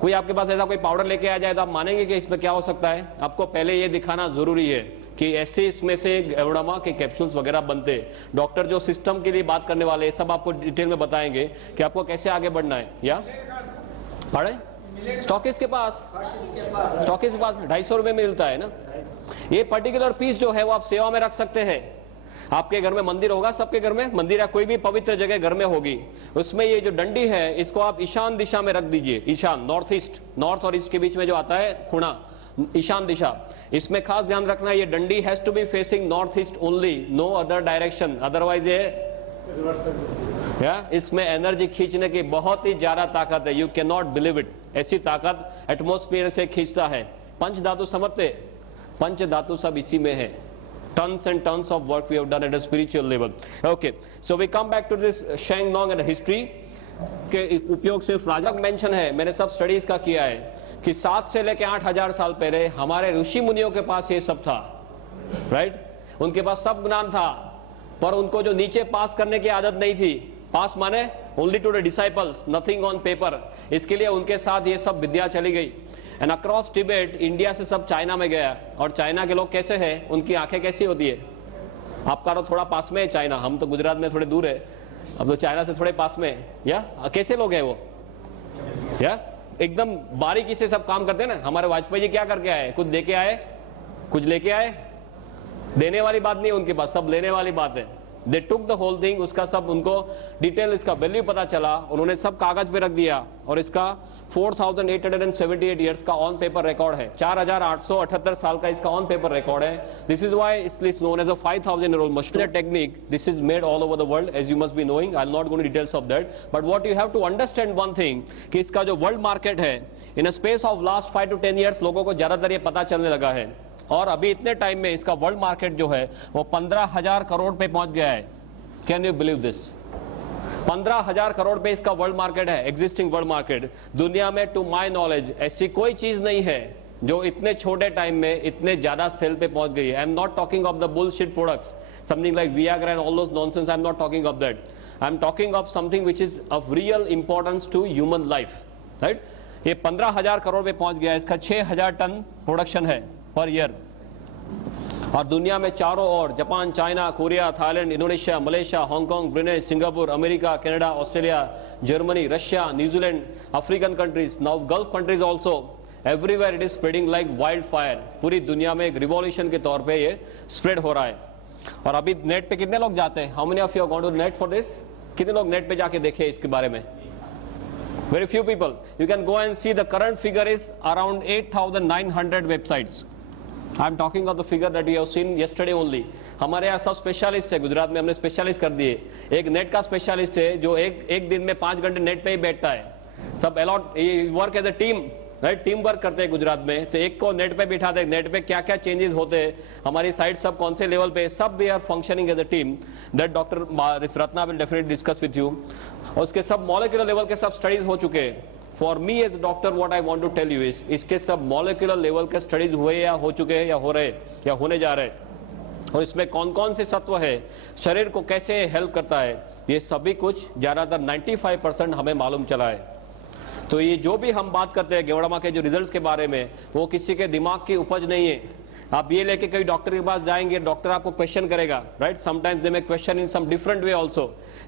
कोई आपके पास ऐसा कोई पाउडर लेके आ जाए तो आप मानेंगे कि इसमें क्या हो सकता है? आपको पहले ये दिखाना जरूरी है कि ऐसे इसमें से गेवड़ामा के कैप्सूल्स वगैरह बनते हैं। डॉक्टर जो सिस्टम के लिए बात करने वाले हैं, सब आपको डिटेल में बताएंगे कि आपको कैसे आगे बढ़ना है। या पढ़े स्टॉकिस्ट के पास 250 रुपए में मिलता है ना। ये पर्टिकुलर पीस जो है वो आप सेवा में रख सकते हैं। आपके घर में मंदिर होगा, सबके घर में मंदिर या कोई भी पवित्र जगह घर में होगी, उसमें ये जो डंडी है इसको आप ईशान दिशा में रख दीजिए। ईशान, नॉर्थ ईस्ट, नॉर्थ और ईस्ट के बीच में जो आता है खुणा, ईशान दिशा, इसमें खास ध्यान रखना ये डंडी has to be facing north east only, no other direction, otherwise ये इसमें एनर्जी खींचने की बहुत ही ज्यादा ताकत है, you can not believe it. ऐसी ताकत एटमॉस्फेयर से खींचता है। पंच धातु समझते, पंच धातु सब इसी में है। Tons and tons of work we have done at a spiritual level. Okay, so we come back to this Shen Nong and history के उपयोग सिर्फ राजा मेंशन है, मैंने सब स्टडीज का किया है कि 7 से लेकर 8,000 साल पहले हमारे ऋषि मुनियों के पास ये सब था, राइट? उनके पास सब ज्ञान था, पर उनको जो नीचे पास करने की आदत नहीं थी। पास माने only to the disciples, nothing on paper. इसके लिए उनके साथ ये सब विद्या चली गई। एंड अक्रॉस टिबेट, इंडिया से सब चाइना में गया। और चाइना के लोग कैसे हैं, उनकी आंखें कैसी होती है? आपका तो थोड़ा पास में है चाइना, हम तो गुजरात में थोड़े दूर है, अब तो चाइना से थोड़े पास में, या कैसे लोग हैं वो, या एकदम बारीकी से सब काम करते हैं ना। हमारे वाजपेयी जी क्या करके आए? कुछ दे के आए, कुछ लेके आए? देने वाली बात नहीं है उनके पास, सब लेने वाली बात है। दे टुक द होल थिंग, उसका सब उनको डिटेल, इसका वैल्यू पता चला, उन्होंने सब कागज पे रख दिया। और इसका 4,878 ईयर्स का ऑन पेपर रिकॉर्ड है, 4,878 साल का इसका ऑन पेपर रिकॉर्ड है। This is why it's known as a 5,000-year-old machine technique. This is made all over the world, as you must be knowing. I'll not go into details of that, but what you have to understand one thing, कि इसका जो वर्ल्ड मार्केट है, in a space of last 5 to 10 years लोगों को ज्यादातर ये पता चलने लगा है। और अभी इतने टाइम में इसका वर्ल्ड मार्केट जो है वो 15,000 करोड़ पे पहुंच गया है। Can you believe this? 15,000 crore पे इसका वर्ल्ड मार्केट है, एग्जिस्टिंग वर्ल्ड मार्केट। दुनिया में टू माय नॉलेज ऐसी कोई चीज नहीं है जो इतने छोटे टाइम में इतने ज्यादा सेल पे पहुंच गई है। I am not talking of the bullshit products, something like viagra and all those nonsense, I am not talking of that. I am talking of something which is of real importance to human life, right? ये 15,000 करोड़ पे पहुंच गया है, इसका 6,000 टन प्रोडक्शन है पर ईयर। और दुनिया में चारों ओर Japan, China, Korea, Thailand, Indonesia, Malaysia, Hong Kong, Brunei, Singapore, America, Canada, Australia, Germany, Russia, New Zealand, African countries, now gulf countries also, everywhere it is spreading like wild fire. पूरी दुनिया में एक रिवॉल्यूशन के तौर पे ये स्प्रेड हो रहा है। और अभी नेट पे कितने लोग जाते हैं? How many of you are going to net for this? कितने लोग नेट पे जाके देखे इसके बारे में? Very few people. You can go and see the current figure is around 8,900 websites. I am talking of the figure that we have seen yesterday only. हमारे यहाँ सब स्पेशलिस्ट है, गुजरात में हमने स्पेशलिस्ट कर दिए। एक नेट का स्पेशलिस्ट है जो एक दिन में 5 घंटे नेट पे ही बैठता है। सब a lot work as a team, right? Team work करते हैं गुजरात में। तो एक को नेट पे बिठा दे, नेट पे क्या क्या चेंजेस होते हैं, हमारी साइट सब कौन से लेवल पे, सब we are functioning as a team. That doctor Ratna will definitely discuss with you. और उसके सब मॉलिक्यूलर लेवल के सब स्टडीज हो चुके हैं। For me as doctor what I want to tell you is, इसके सब मॉलिक्यूलर लेवल के स्टडीज हुए या हो चुके हैं या हो रहे या होने जा रहे हैं। और इसमें कौन कौन से तत्व है, शरीर को कैसे हेल्प करता है, ये सभी कुछ ज्यादातर 95% हमें मालूम चला है। तो ये जो भी हम बात करते हैं गेवड़ामा के जो रिजल्ट्स के बारे में, वो किसी के दिमाग की उपज नहीं है। आप ये लेके कई डॉक्टर के पास जाएंगे, डॉक्टर आपको क्वेश्चन करेगा, right? Sometimes they may question in some different way also.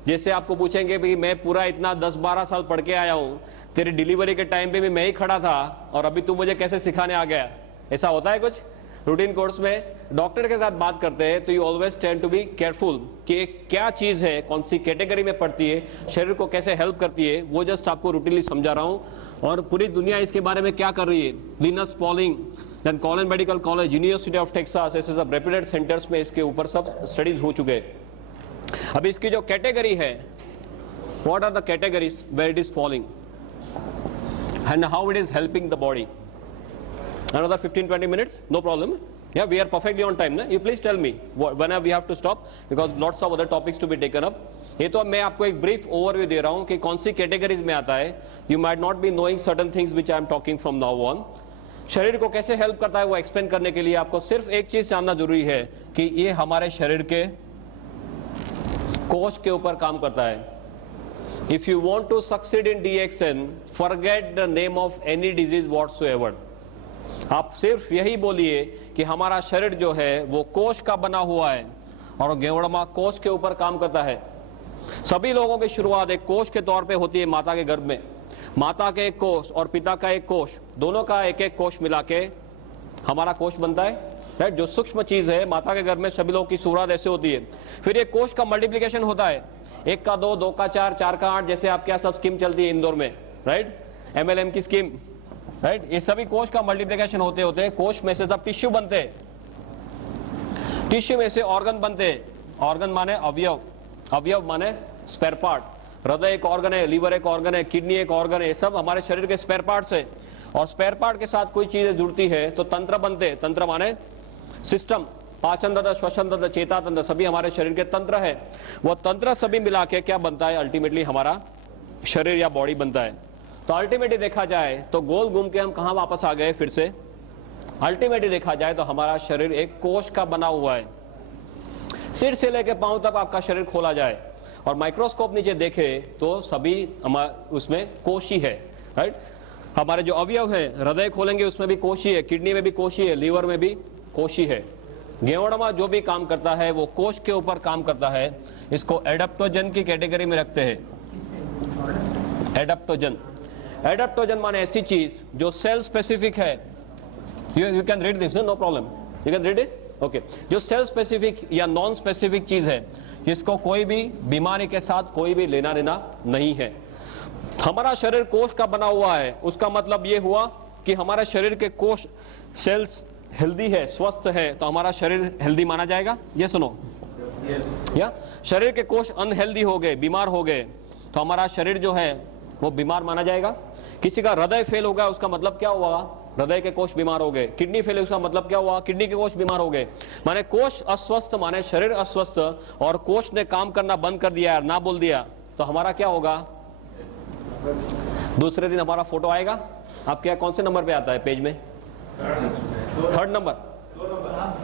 जैसे आपको पूछेंगे भाई मैं पूरा इतना 10-12 साल पढ़ के आया हूं, तेरी डिलीवरी के टाइम पे भी मैं ही खड़ा था और अभी तू मुझे कैसे सिखाने आ गया? ऐसा होता है कुछ रूटीन कोर्स में? डॉक्टर के साथ बात करते हैं तो you always tend to be careful कि क्या चीज है, कौन सी कैटेगरी में पड़ती है, शरीर को कैसे हेल्प करती है, वो जस्ट आपको रूटीनली समझा रहा हूं। और पूरी दुनिया इसके बारे में क्या कर रही है, Linus Pauling, then Collin medical college, university of Texas, ऐसे सब रेप्यूटेड सेंटर्स में इसके ऊपर सब स्टडीज हो चुके हैं। अब इसकी जो कैटेगरी है, what are the categories where it is falling and how it is helping the body? Another 15-20 minutes, no problem. Yeah, we are perfectly on time. Na? You please tell me whenever we have to stop because lots of other topics to be taken up. ये तो मैं आपको एक ब्रीफ ओवरव्यू दे रहा हूं कि कौन सी कैटेगरीज में आता है। You might not be knowing certain things which I am talking from now on. शरीर को कैसे हेल्प करता है वो एक्सप्लेन करने के लिए आपको सिर्फ एक चीज जानना जरूरी है कि ये हमारे शरीर के कोश के ऊपर काम करता है। If you want to succeed in DXN, forget the name of any disease whatsoever. आप सिर्फ यही बोलिए कि हमारा शरीर जो है वो कोश का बना हुआ है और गेवड़मा कोश के ऊपर काम करता है। सभी लोगों की शुरुआत एक कोश के तौर पे होती है माता के गर्भ में। माता के एक कोश और पिता का एक कोश, दोनों का एक एक कोश मिला के हमारा कोश बनता है, राइट, जो सूक्ष्म चीज है, माता के गर्भ में सभी लोगों की सूरत ऐसे होती है। फिर ये कोश का मल्टीप्लिकेशन होता है, 1 का 2, 2 का 4, 4 का 8, जैसे आपके यहाँ सब स्कीम चलती है इंदौर में, राइट, MLM की स्कीम, राइट। ये सभी कोश का मल्टीप्लिकेशन होते होते कोश में से सब टिश्यू बनते हैं, टिश्यू में से ऑर्गन बनते हैं। ऑर्गन माने अवयव, अवयव माने स्पेयर पार्ट। हृदय एक ऑर्गन है, लीवर एक ऑर्गन है, किडनी एक ऑर्गन है, ये सब हमारे शरीर के स्पेयर पार्ट्स है। और स्पेयर पार्ट के साथ कोई चीजें जुड़ती है तो तंत्र बनते हैं। तंत्र माने सिस्टम, पाचन तंत्र, श्वसन तंत्र, चेता तंत्र, सभी हमारे शरीर के तंत्र है। वो तंत्र सभी मिला के क्या बनता है, अल्टीमेटली हमारा शरीर या बॉडी बनता है। तो अल्टीमेटली देखा जाए तो गोल घूम के हम कहां वापस आ गए फिर से, अल्टीमेटली देखा जाए तो हमारा शरीर एक कोश का बना हुआ है। सिर से लेकर पांव तक आपका शरीर खोला जाए और माइक्रोस्कोप नीचे देखे तो सभी उसमें कोश ही है, राइट। हमारे जो अवयव है, हृदय खोलेंगे उसमें भी कोश ही है, किडनी में भी कोश ही है, लीवर में भी कोश ही है। गेवड़मा जो भी काम करता है वो कोश के ऊपर काम करता है। इसको एडाप्टोजन की कैटेगरी में रखते हैं। एडाप्टोजन, एडाप्टोजन माने ऐसी चीज जो सेल स्पेसिफिक है। You can read this, no problem, you can read this, okay. जो सेल स्पेसिफिक या नॉन स्पेसिफिक चीज है जिसको कोई भी बीमारी के साथ कोई भी लेना देना नहीं है। हमारा शरीर कोश का बना हुआ है, उसका मतलब यह हुआ कि हमारा शरीर के कोश सेल्स हेल्दी है, स्वस्थ है, तो हमारा शरीर हेल्दी माना जाएगा। ये सुनो, या शरीर के कोश अनहेल्दी हो गए, बीमार हो गए, तो हमारा शरीर जो है वो बीमार माना जाएगा। किसी का हृदय फेल होगा, उसका मतलब क्या हुआ, हृदय के कोश बीमार हो गए। किडनी फेल, उसका मतलब क्या हुआ, किडनी के कोश बीमार हो गए। माने कोश अस्वस्थ माने शरीर अस्वस्थ, और कोश ने काम करना बंद कर दिया, ना बोल दिया, तो हमारा क्या होगा, दूसरे दिन हमारा फोटो आएगा। आपके यहाँ कौन से नंबर पे आता है पेज में, 3rd नंबर।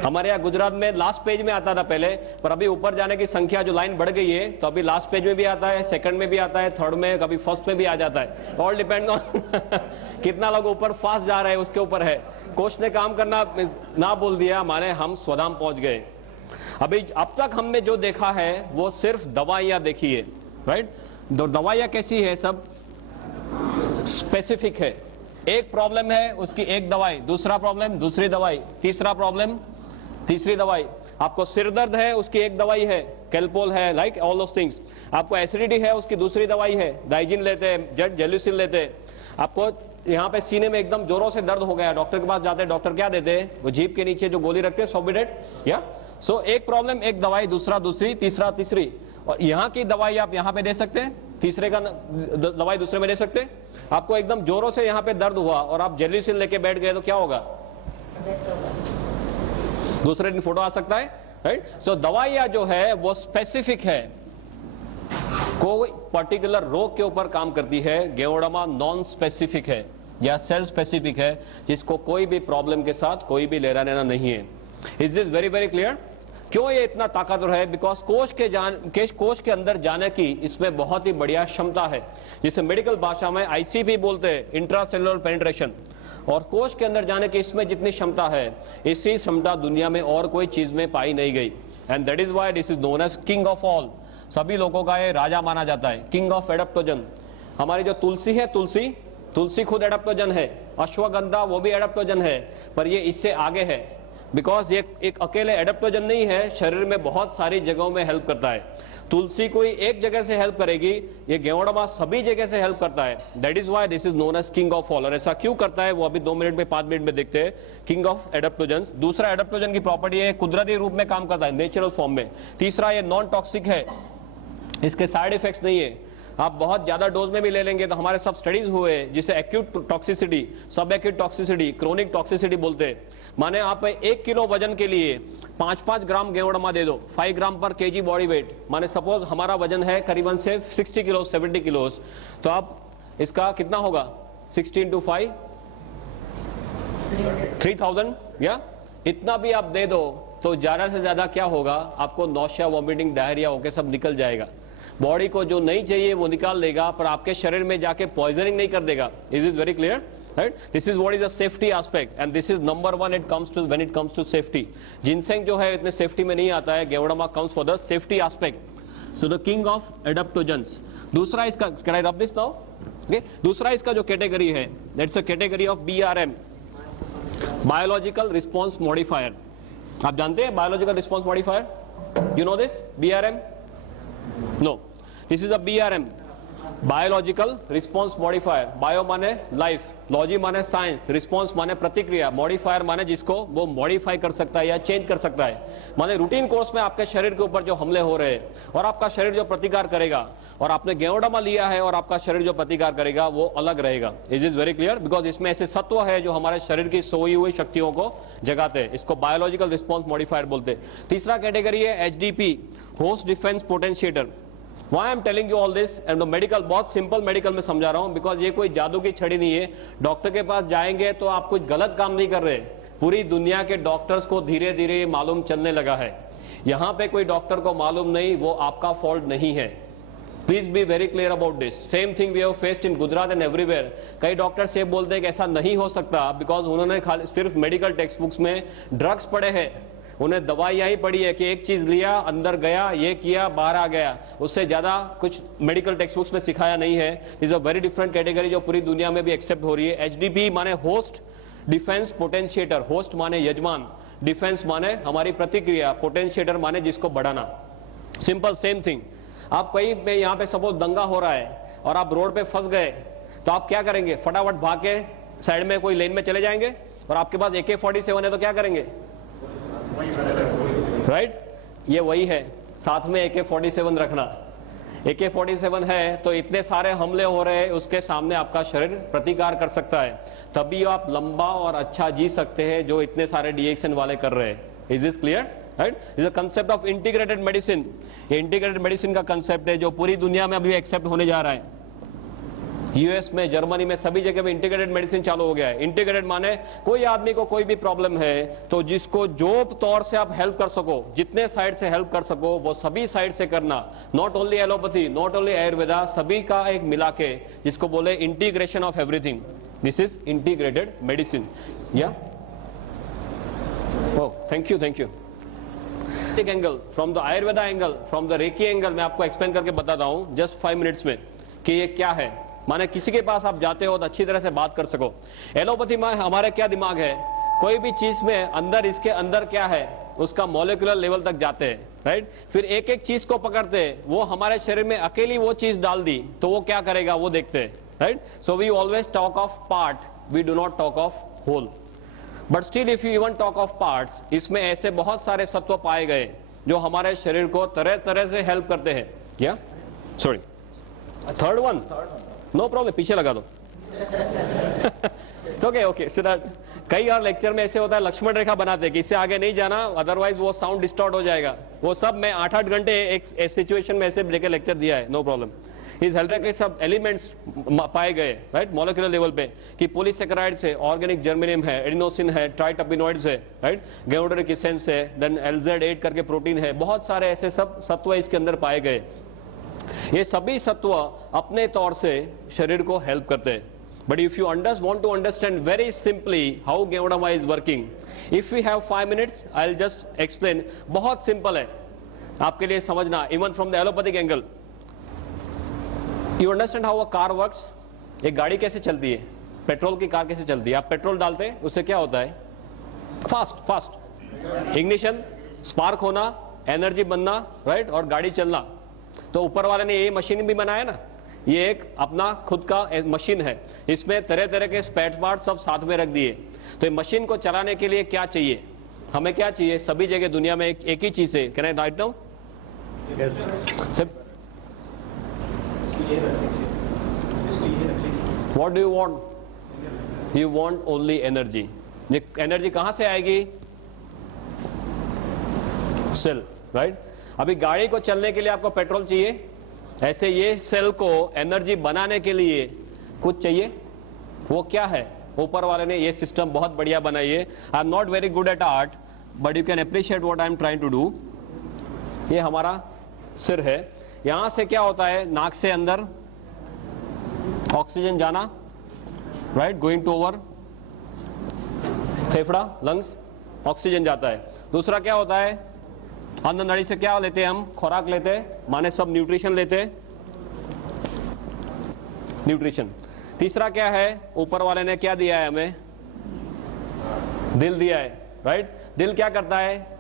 हमारे यहाँ गुजरात में लास्ट पेज में आता था पहले, पर अभी ऊपर जाने की संख्या जो लाइन बढ़ गई है, तो अभी लास्ट पेज में भी आता है, 2nd में भी आता है, 3rd में, कभी 1st में भी आ जाता है। ऑल डिपेंड ऑन कितना लोग ऊपर फास्ट जा रहे हैं उसके ऊपर है। कोच ने काम करना ना बोल दिया माने हम स्वधाम पहुंच गए। अभी अब तक हमने जो देखा है वो सिर्फ दवाइयां देखी है, राइट। दवाइयां कैसी है, सब स्पेसिफिक है। एक प्रॉब्लम है उसकी एक दवाई, दूसरा प्रॉब्लम दूसरी दवाई, तीसरा प्रॉब्लम तीसरी दवाई। आपको सिर दर्द है उसकी एक दवाई है, कैल्पोल है, लाइक ऑल दोस थिंग्स। आपको एसिडिटी है उसकी दूसरी दवाई है, डाइजिन लेते हैं, जेल्यूसिन लेते हैं। आपको यहाँ पे सीने में एकदम जोरों से दर्द हो गया, डॉक्टर के पास जाते हैं, डॉक्टर क्या देते हैं, वो जीभ के नीचे जो गोली रखते हैं, सोबिडेट, या सो एक प्रॉब्लम एक दवाई, दूसरा दूसरी, तीसरा तीसरी। और यहाँ की दवाई आप यहाँ पे दे सकते हैं, तीसरे का दवाई दूसरे में दे सकते हैं। आपको एकदम जोरों से यहाँ पे दर्द हुआ और आप जेल्यूसिन लेके बैठ गए तो क्या होगा, दूसरे दिन फोटो आ सकता है, राइट। सो दवाइयां जो है वो स्पेसिफिक है, कोई पर्टिकुलर रोग के ऊपर काम करती है। गेवड़मा नॉन स्पेसिफिक है या सेल स्पेसिफिक है, जिसको कोई भी प्रॉब्लम के साथ कोई भी लेना देना नहीं है। Is this very very clear. क्यों ये इतना ताकतवर है, बिकॉज कोश के अंदर जाने की इसमें बहुत ही बढ़िया क्षमता है, जिसे मेडिकल भाषा में ICP बोलते हैं, इंट्रासेलुलर पेनिट्रेशन। और कोश के अंदर जाने की इसमें जितनी क्षमता है, इसी क्षमता दुनिया में और कोई चीज में पाई नहीं गई। And that is why this is known as king of all. सभी लोगों का ये राजा माना जाता है, किंग ऑफ एडाप्टोजन। हमारी जो तुलसी है, तुलसी खुद एडाप्टोजन है। अश्वगंधा वो भी एडाप्टोजन है, पर ये इससे आगे है, बिकॉज ये एक अकेले एडाप्टोजन नहीं है, शरीर में बहुत सारी जगहों में हेल्प करता है। तुलसी कोई एक जगह से हेल्प करेगी, ये गेवड़मा सभी जगह से हेल्प करता है। That is why this is known as king of all. और ऐसा क्यों करता है वो अभी 2 मिनट में 5 मिनट में देखते हैं। King of adaptogen. दूसरा, एडाप्टोजन की प्रॉपर्टी है कुदरती रूप में काम करता है, नेचुरल फॉर्म में। तीसरा, ये नॉन टॉक्सिक है, इसके साइड इफेक्ट्स नहीं है। आप बहुत ज्यादा डोज में भी ले लेंगे तो हमारे सब स्टडीज हुए, जिसे एक्यूट टॉक्सिसिटी, सब एक्यूट टॉक्सिसिटी, क्रोनिक टॉक्सिसिटी बोलते हैं। माने आप 1 किलो वजन के लिए 5-5 ग्राम गेवड़मा दे दो, 5 ग्राम पर केजी बॉडी वेट। माने सपोज हमारा वजन है करीबन से 60 किलो 70 किलो, तो आप इसका कितना होगा, 60 × 5 3000, या इतना भी आप दे दो तो ज्यादा से ज्यादा क्या होगा, आपको नौशिया, वॉमिटिंग, डायरिया होके सब निकल जाएगा। बॉडी को जो नहीं चाहिए वो निकाल लेगा, पर आपके शरीर में जाके पॉइजनिंग नहीं कर देगा। Is very clear, right. This is what is the safety aspect, and this is number 1 when it comes to safety. Ginseng जो है इतने सेफ्टी में नहीं आता है, ganoderma comes for the safety aspect. So the king of adaptogens. दूसरा इसका, can I rub this now, okay. दूसरा इसका जो कैटेगरी है, that's a category of BRM, biological response modifier. आप जानते हैं biological response modifier? You know this BRM? No, this is a BRM, biological response modifier. Bio माने लाइफ, लॉजी माने साइंस, रिस्पॉन्स माने प्रतिक्रिया, मॉडिफायर माने जिसको वो मॉडिफाई कर सकता है या चेंज कर सकता है। माने रूटीन कोर्स में आपके शरीर के ऊपर जो हमले हो रहे हैं और आपका शरीर जो प्रतिकार करेगा, और आपने गेवडामा लिया है और आपका शरीर जो प्रतिकार करेगा वो अलग रहेगा। Is is very clear? Because इसमें ऐसे सत्व है जो हमारे शरीर की सोई हुई शक्तियों को जगाते हैं। इसको बायोलॉजिकल रिस्पॉन्स मॉडिफायर बोलते हैं। तीसरा कैटेगरी है HDP, host defence potentiator. Why I am telling you all this? and medical, बहुत सिंपल मेडिकल में समझा रहा हूं, बिकॉज ये कोई जादू की छड़ी नहीं है। डॉक्टर के पास जाएंगे तो आप कुछ गलत काम नहीं कर रहे। पूरी दुनिया के डॉक्टर्स को धीरे धीरे मालूम चलने लगा है। यहां पे कोई डॉक्टर को मालूम नहीं, वो आपका फॉल्ट नहीं है। Please be very clear about this. Same thing we have faced in Gujarat and everywhere. कई डॉक्टर्स ये बोलते हैं कि ऐसा नहीं हो सकता, बिकॉज उन्होंने सिर्फ मेडिकल टेक्स्ट बुक्स में ड्रग्स पढ़े हैं, उन्हें दवाइयां ही पड़ी है कि एक चीज लिया, अंदर गया, ये किया, बाहर आ गया। उससे ज्यादा कुछ मेडिकल टेक्स्ट बुक्स में सिखाया नहीं है। Is a very different category जो पूरी दुनिया में भी एक्सेप्ट हो रही है। HDP माने होस्ट डिफेंस पोटेंशिएटर। होस्ट माने यजमान, डिफेंस माने हमारी प्रतिक्रिया, पोटेंशिएटर माने जिसको बढ़ाना। Simple same thing. आप कहीं पे यहां पे सपोज दंगा हो रहा है और आप रोड पे फंस गए, तो आप क्या करेंगे? फटाफट भाग के साइड में कोई लेन में चले जाएंगे, और आपके पास AK-47 है तो क्या करेंगे? राइट? ये वही है, साथ में AK-47 रखना। AK-47 है तो इतने सारे हमले हो रहे हैं, उसके सामने आपका शरीर प्रतिकार कर सकता है। तभी आप लंबा और अच्छा जी सकते हैं जो इतने सारे DXN वाले कर रहे हैं। Is this clear? Right? Is a concept of integrated medicine. ये इंटीग्रेटेड मेडिसिन का कंसेप्ट है जो पूरी दुनिया में अभी एक्सेप्ट होने जा रहा है। US में, जर्मनी में, सभी जगह में इंटीग्रेटेड मेडिसिन चालू हो गया है। इंटीग्रेटेड माने कोई आदमी को कोई भी प्रॉब्लम है तो जिसको जो तौर से आप हेल्प कर सको, जितने साइड से हेल्प कर सको वो सभी साइड से करना। Not only allopathy, not only Ayurveda, सभी का एक मिला के, जिसको बोले integration of everything. This is integrated medicine. या oh, thank you, thank you. एक angle, from the Ayurveda angle, from the reiki angle, मैं आपको एक्सप्लेन करके बताता हूं जस्ट 5 मिनट्स में कि ये क्या है। माने किसी के पास आप जाते हो तो अच्छी तरह से बात कर सको। एलोपैथी में हमारे क्या दिमाग है, कोई भी चीज में अंदर, इसके अंदर क्या है उसका मॉलिक्यूलर लेवल तक जाते हैं। राइट? फिर एक एक चीज को पकड़ते हैं, वो हमारे शरीर में अकेली वो चीज डाल दी तो वो क्या करेगा वो देखते हैं। Right? So we always talk of part, we do not talk of whole. But still if you even talk of parts, इसमें ऐसे बहुत सारे सत्व पाए गए जो हमारे शरीर को तरह तरह से हेल्प करते हैं। या sorry, third one, no problem, पीछे लगा दो। ओके ओके, सो दैट कई और लेक्चर में ऐसे होता है, लक्ष्मण रेखा बनाते हैं कि इससे आगे नहीं जाना, अदरवाइज वो साउंड डिस्टॉर्ट हो जाएगा। वो सब मैं 8-8 घंटे एक सिचुएशन में ऐसे लेकर लेक्चर दिया है, नो प्रॉब्लम। इस हेल्थ के सब एलिमेंट्स पाए गए, राइट, मॉलिक्यूलर लेवल पे, कि पॉलीसेकेराइड्स है, ऑर्गेनिक जर्मेनियम है, एडिनोसिन है, ट्राइटर्पिनॉइड्स है, राइट, गेओडरिक एसेंस है, देन LZ8 करके प्रोटीन है, बहुत सारे ऐसे सब सत्व इसके अंदर पाए गए। ये सभी सत्व अपने तौर से शरीर को हेल्प करते हैं। But if you want to understand very simply how Geodama is working, if we have 5 minutes, I'll just explain. बहुत सिंपल है आपके लिए समझना, even from the allopathic angle. You understand how a car works? एक गाड़ी कैसे चलती है, पेट्रोल की कार कैसे चलती है? आप पेट्रोल डालते हैं, उससे क्या होता है? फास्ट इग्निशन, स्पार्क होना, एनर्जी बनना, राइट, और गाड़ी चलना। तो ऊपर वाले ने ये मशीन भी बनाया ना, ये एक अपना खुद का मशीन है, इसमें तरह तरह के स्पेयर पार्ट सब साथ में रख दिए। तो ये मशीन को चलाने के लिए क्या चाहिए, हमें क्या चाहिए? सभी जगह दुनिया में एक ही चीज है। Can I write now? What do you want? You want only energy. ये एनर्जी कहां से आएगी? Cell, right. अभी गाड़ी को चलने के लिए आपको पेट्रोल चाहिए, ऐसे ये सेल को एनर्जी बनाने के लिए कुछ चाहिए। वो क्या है? ऊपर वाले ने ये सिस्टम बहुत बढ़िया बनाई है। I am not very good at art, but you can appreciate what I am trying to do. ये हमारा सिर है, यहां से क्या होता है, नाक से अंदर ऑक्सीजन जाना, राइट, गोइंग टू ओवर फेफड़ा, लंग्स, ऑक्सीजन जाता है। दूसरा क्या होता है, अंदर नाड़ी से क्या लेते हैं हम? खुराक लेते हैं, माने सब न्यूट्रिशन लेते हैं, न्यूट्रिशन। तीसरा क्या है, ऊपर वाले ने क्या दिया है हमें? दिल दिया है, राइट। दिल क्या करता है?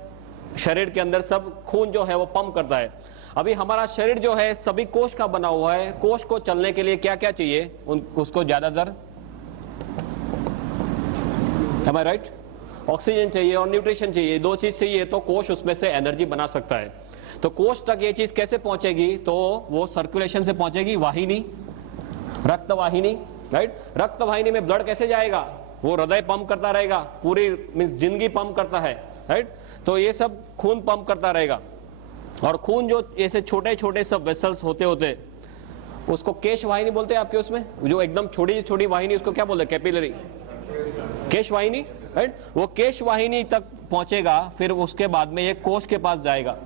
शरीर के अंदर सब खून जो है वो पंप करता है। अभी हमारा शरीर जो है सभी कोष का बना हुआ है। कोष को चलने के लिए क्या क्या चाहिए? उसको ज्यादातर, am I right? ऑक्सीजन चाहिए और न्यूट्रिशन चाहिए, दो चीज चाहिए तो कोष उसमें से एनर्जी बना सकता है। तो कोष तक ये चीज कैसे पहुंचेगी? तो वो सर्कुलेशन से पहुंचेगी, वाहिनी, रक्त वाहिनी, राइट? रक्त वाहिनी में ब्लड कैसे जाएगा? वो हृदय पंप करता रहेगा, पूरी जिंदगी पंप करता है, राइट? तो ये सब खून पंप करता रहेगा। और खून जो ऐसे छोटे छोटे सब वेसल्स होते होते, उसको केश वाहिनी बोलते हैं आपके उसमें, जो एकदम छोटी छोटी वाहिनी, उसको क्या बोलते हैं? कैपिलरी, केश वाहिनी, राइट? वो केश वाहिनी तक पहुंचेगा, फिर उसके बाद में ये कोष के पास जाएगा।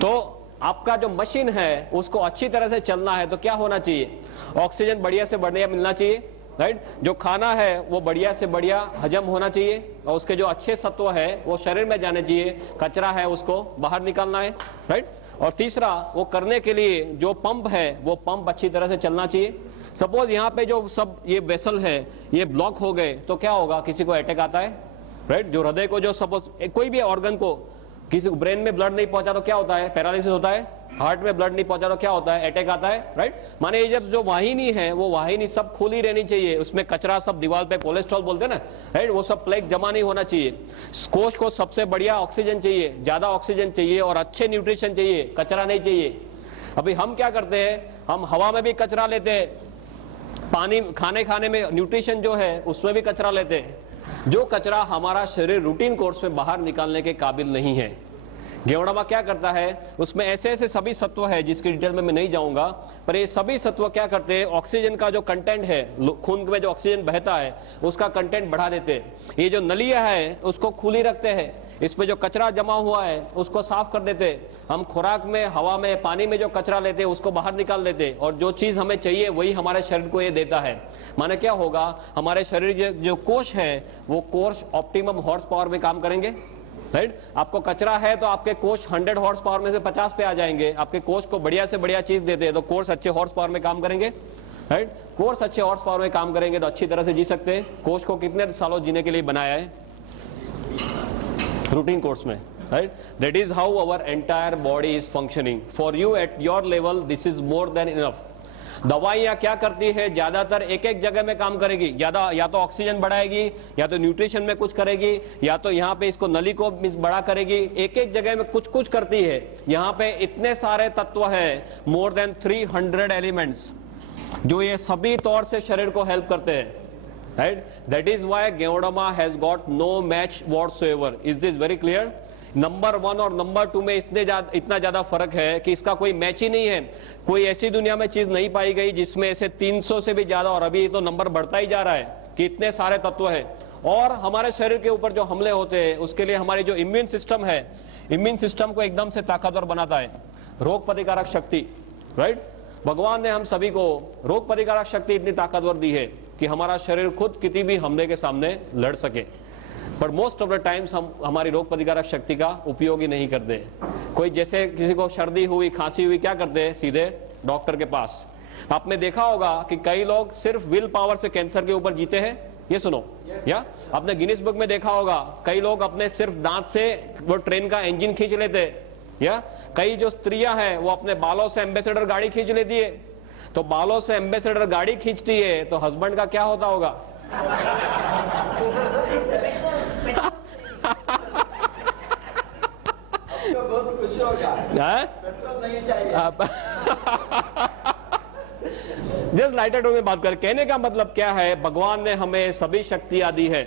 तो आपका जो मशीन है उसको अच्छी तरह से चलना है तो क्या होना चाहिए? ऑक्सीजन बढ़िया से बढ़िया मिलना चाहिए, राइट? जो खाना है वो बढ़िया से बढ़िया हजम होना चाहिए और उसके जो अच्छे सत्व है वो शरीर में जाने चाहिए, कचरा है उसको बाहर निकालना है, राइट? और तीसरा, वो करने के लिए जो पंप है वो पंप अच्छी तरह से चलना चाहिए। सपोज यहाँ पे जो सब ये वेसल है ये ब्लॉक हो गए तो क्या होगा? किसी को अटैक आता है, राइट? जो हृदय को जो सपोज कोई भी ऑर्गन को, किसी को ब्रेन में ब्लड नहीं पहुंचा तो क्या होता है? पैरालिसिस होता है। हार्ट में ब्लड नहीं पहुंचा तो क्या होता है? अटैक आता है, राइट? माने ये जब जो वाहिनी है वो वाहिनी सब खुली रहनी चाहिए, उसमें कचरा सब दीवार पे कोलेस्ट्रॉल बोलते हैं ना, राइट? वो सब प्लेग जमा नहीं होना चाहिए। कोष को सबसे बढ़िया ऑक्सीजन चाहिए, ज्यादा ऑक्सीजन चाहिए और अच्छे न्यूट्रिशन चाहिए, कचरा नहीं चाहिए। अभी हम क्या करते हैं? हम हवा में भी कचरा लेते हैं, पानी खाने में न्यूट्रिशन जो है उसमें भी कचरा लेते हैं। जो कचरा हमारा शरीर रूटीन कोर्स में बाहर निकालने के काबिल नहीं है। गेवड़ामा क्या करता है? उसमें ऐसे ऐसे सभी सत्व है जिसकी डिटेल में मैं नहीं जाऊंगा, पर ये सभी सत्व क्या करते हैं? ऑक्सीजन का जो कंटेंट है, खून में जो ऑक्सीजन बहता है उसका कंटेंट बढ़ा देते हैं। ये जो नलियां है उसको खुली रखते हैं, इसमें जो कचरा जमा हुआ है उसको साफ कर देते हैं। हम खुराक में, हवा में, पानी में जो कचरा लेते हैं उसको बाहर निकाल देते हैं और जो चीज हमें चाहिए वही हमारे शरीर को ये देता है। माने क्या होगा? हमारे शरीर जो कोष है वो कोष ऑप्टिमम हॉर्स पावर में काम करेंगे, राइट? आपको कचरा है तो आपके कोष 100 हॉर्स पावर में से 50 पे आ जाएंगे। आपके कोष को बढ़िया से बढ़िया चीज देते हैं तो कोष अच्छे हॉर्स पावर में काम करेंगे, राइट? कोष अच्छे हॉर्स पावर में काम करेंगे तो अच्छी तरह से जी सकते हैं। कोष को कितने सालों जीने के लिए बनाया है? रूटीन कोर्स में, right? That is how our entire body is functioning. For you at your level this is more than enough. दवाइयां क्या करती है? ज्यादातर एक एक जगह में काम करेगी, ज्यादा या तो ऑक्सीजन बढ़ाएगी, या तो न्यूट्रिशन में कुछ करेगी, या तो यहाँ पे इसको नली को बड़ा करेगी। एक एक जगह में कुछ कुछ करती है। यहाँ पे इतने सारे तत्व है, मोर देन 300 एलिमेंट्स, जो ये सभी तौर से शरीर को हेल्प करते हैं, right? That is why ganoderma has got no match whatsoever. Is this very clear? Number 1 और नंबर 2 में इतना ज्यादा फर्क है कि इसका कोई मैच ही नहीं है। कोई ऐसी दुनिया में चीज नहीं पाई गई जिसमें ऐसे 300 से भी ज्यादा, और अभी तो नंबर बढ़ता ही जा रहा है कि इतने सारे तत्व है। और हमारे शरीर के ऊपर जो हमले होते हैं उसके लिए हमारी जो इम्यून सिस्टम है, इम्यून सिस्टम को एकदम से ताकतवर बनाता है। रोग प्रतिकारक शक्ति, राइट? भगवान ने हम सभी को रोग प्रतिकारक शक्ति इतनी ताकतवर दी है कि हमारा शरीर खुद किसी भी हमले के सामने लड़ सके। पर मोस्ट ऑफ द टाइम्स हम हमारी रोग प्रतिकारक शक्ति का उपयोग ही नहीं करते। कोई जैसे किसी को सर्दी हुई, खांसी हुई, क्या करते हैं? सीधे डॉक्टर के पास। आपने देखा होगा कि कई लोग सिर्फ विल पावर से कैंसर के ऊपर जीते हैं। ये सुनो, या आपने गिनीज बुक में देखा होगा कई लोग अपने सिर्फ दांत से वो ट्रेन का इंजन खींच लेते हैं, या कई जो स्त्रियां हैं वो अपने बालों से एम्बेसडर गाड़ी खींच लेती है। तो बालों से एम्बेसडर गाड़ी खींचती है तो हस्बैंड का क्या होता होगा? बहुत खुश होगा, पेट्रोल नहीं चाहिए। जस्ट लाइटर टू में बात कर, कहने का मतलब क्या है? भगवान ने हमें सभी शक्तियां दी है।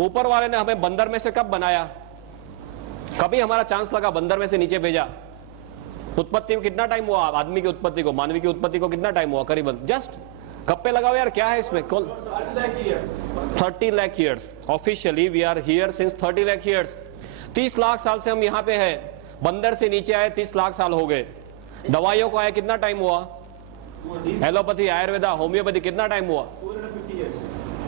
ऊपर वाले ने हमें बंदर में से कब बनाया? कभी हमारा चांस लगा बंदर में से नीचे भेजा? उत्पत्ति में कितना टाइम हुआ? आदमी की उत्पत्ति को, मानवी की उत्पत्ति को कितना टाइम हुआ? करीबन जस्ट गप्पे लगाओ यार, क्या है इसमें? 30 lakh years. Officially we are here since 30 lakh years. 30 lakh साल से हम यहाँ पे हैं। बंदर से नीचे आए 30 लाख साल हो गए। दवाइयों को आए कितना टाइम हुआ? एलोपैथी, आयुर्वेदा, होम्योपैथी कितना टाइम हुआ?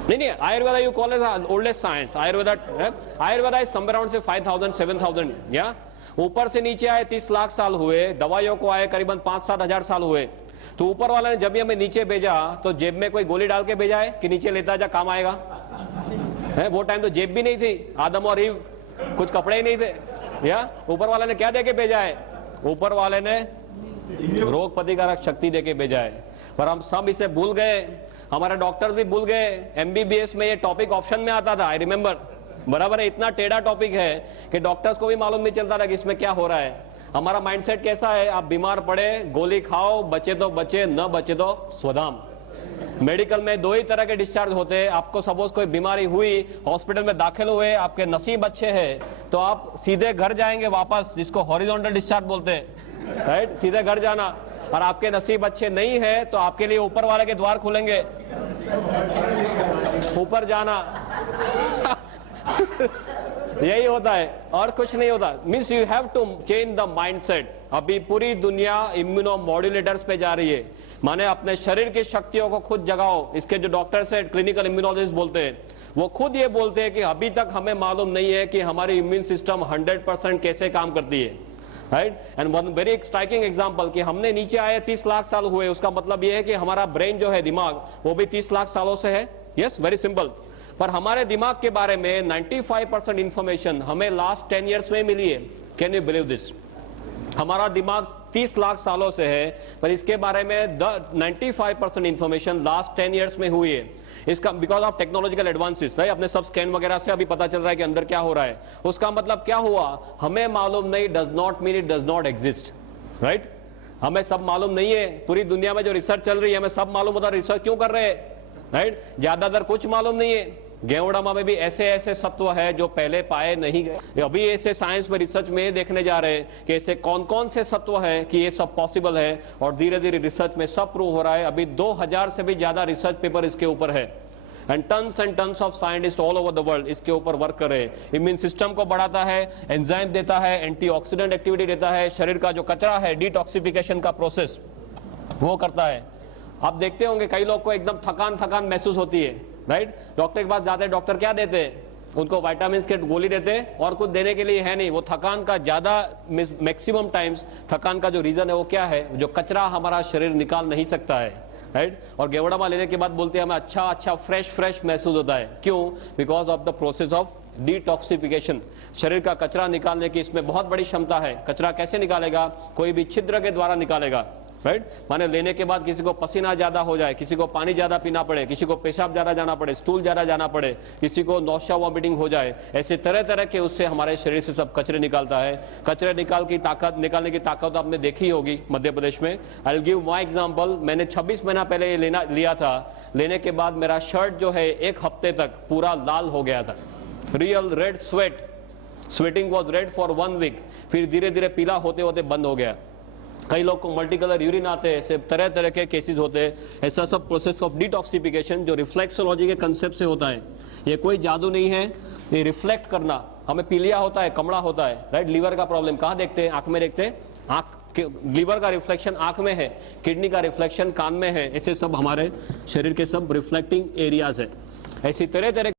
नहीं, Ayurveda you call as oldest science. Ayurveda is somewhere around से 5000 7000, या ऊपर से नीचे आए 30 लाख साल हुए। दवाइयों को आए करीबन 5-7 हजार साल हुए। तो ऊपर वाला ने जब भी हमें नीचे भेजा तो जेब में कोई गोली डाल के भेजा है कि नीचे लेता जा काम आएगा? है वो टाइम तो जेब भी नहीं थी। आदम और ईव कुछ कपड़े ही नहीं थे, या ऊपर वाले ने क्या देके भेजा है? ऊपर वाले ने रोग प्रतिकारक शक्ति देके भेजा है, पर हम सब इसे भूल गए, हमारे डॉक्टर्स भी भूल गए। एमबीबीएस में ये टॉपिक ऑप्शन में आता था, आई रिमेंबर, बराबर है। इतना टेढ़ा टॉपिक है कि डॉक्टर्स को भी मालूम नहीं चलता था कि इसमें क्या हो रहा है। हमारा माइंडसेट कैसा है? आप बीमार पड़े गोली खाओ, बचे तो बचे, न बचे तो स्वधाम। मेडिकल में दो ही तरह के डिस्चार्ज होते हैं। आपको सपोज कोई बीमारी हुई, हॉस्पिटल में दाखिल हुए, आपके नसीब अच्छे हैं तो आप सीधे घर जाएंगे वापस, जिसको हॉरिजॉन्टल डिस्चार्ज बोलते हैं, राइट, सीधे घर जाना। और आपके नसीब अच्छे नहीं है तो आपके लिए ऊपर वाले के द्वार खुलेंगे, ऊपर जाना। यही होता है और कुछ नहीं होता। Means you have to change the mindset. अभी पूरी दुनिया इम्यूनो मॉड्यूलेटर्स पे जा रही है, माने अपने शरीर की शक्तियों को खुद जगाओ। इसके जो डॉक्टर्स है, क्लिनिकल इम्यूनोलॉजिस्ट बोलते हैं, वो खुद ये बोलते हैं कि अभी तक हमें मालूम नहीं है कि हमारी इम्यून सिस्टम 100% कैसे काम करती है, right. And one very striking example कि हमने नीचे आए 30 लाख साल हुए, उसका मतलब ये है कि हमारा ब्रेन जो है, दिमाग, वो भी 30 लाख सालों से है। Yes, very simple. पर हमारे दिमाग के बारे में 95% इंफॉर्मेशन हमें लास्ट 10 ईयर्स में मिली है। Can you believe this? हमारा दिमाग 30 लाख सालों से है, पर इसके बारे में 95% इंफॉर्मेशन लास्ट 10 ईयर्स में हुई है। इसका because of technological advances, right. अपने सब स्कैन वगैरह से अभी पता चल रहा है कि अंदर क्या हो रहा है। उसका मतलब क्या हुआ? हमें मालूम नहीं does not mean it does not exist, right. हमें सब मालूम नहीं है। पूरी दुनिया में जो रिसर्च चल रही है, हमें सब मालूम होता है, रिसर्च क्यों कर रहे हैं, राइट। ज्यादातर कुछ मालूम नहीं है। गेवड़ामा में भी ऐसे ऐसे सत्व है जो पहले पाए नहीं गए। अभी ऐसे साइंस में रिसर्च में देखने जा रहे हैं कि ऐसे कौन कौन से सत्व है कि ये सब पॉसिबल है, और धीरे धीरे रिसर्च में सब प्रूव हो रहा है। अभी 2000 से भी ज्यादा रिसर्च पेपर इसके ऊपर है, and tons of scientist all over the world इसके ऊपर वर्क कर रहे हैं। इम्यून सिस्टम को बढ़ाता है, एंजाइम देता है, एंटीऑक्सीडेंट एक्टिविटी देता है, शरीर का जो कचरा है, डिटॉक्सिफिकेशन का प्रोसेस वो करता है। आप देखते होंगे कई लोग को एकदम थकान थकान महसूस होती है, राइट। डॉक्टर के पास जाते हैं, डॉक्टर क्या देते हैं? उनको विटामिन के गोली देते हैं, और कुछ देने के लिए है नहीं। वो थकान का ज्यादा मैक्सिमम टाइम्स थकान का जो रीजन है वो क्या है? जो कचरा हमारा शरीर निकाल नहीं सकता है, राइट। और गेवड़ामा लेने के बाद बोलते हैं हमें अच्छा फ्रेश महसूस होता है। क्यों? Because of the process of detoxification. शरीर का कचरा निकालने की इसमें बहुत बड़ी क्षमता है। कचरा कैसे निकालेगा? कोई भी छिद्र के द्वारा निकालेगा, राइट। माने लेने के बाद किसी को पसीना ज्यादा हो जाए, किसी को पानी ज्यादा पीना पड़े, किसी को पेशाब ज्यादा जाना पड़े, स्टूल ज्यादा जाना पड़े, किसी को नौशा वॉमिटिंग हो जाए, ऐसे तरह तरह के उससे हमारे शरीर से सब कचरे निकालता है। कचरे निकालने की ताकत आपने देखी होगी मध्य प्रदेश में। I will give my example. मैंने 26 महीना पहले ये लिया था। लेने के बाद मेरा शर्ट जो है 1 हफ्ते तक पूरा लाल हो गया था। Real red sweating was red for 1 week. फिर धीरे धीरे पीला होते होते बंद हो गया। कई लोग को मल्टी कलर यूरिन आते हैं, ऐसे तरह तरह के केसेस होते हैं। ऐसा सब प्रोसेस ऑफ डिटॉक्सिफिकेशन जो रिफ्लेक्सोलॉजी के कंसेप्ट से होता है। ये कोई जादू नहीं है, ये रिफ्लेक्ट करना। हमें पीलिया होता है, कमड़ा होता है, राइट। लीवर का प्रॉब्लम कहाँ देखते हैं? आंख में देखते हैं। आंख, लीवर का रिफ्लेक्शन आंख में है, किडनी का रिफ्लेक्शन कान में है। ऐसे सब हमारे शरीर के सब रिफ्लेक्टिंग एरियाज है। ऐसी तरह तरह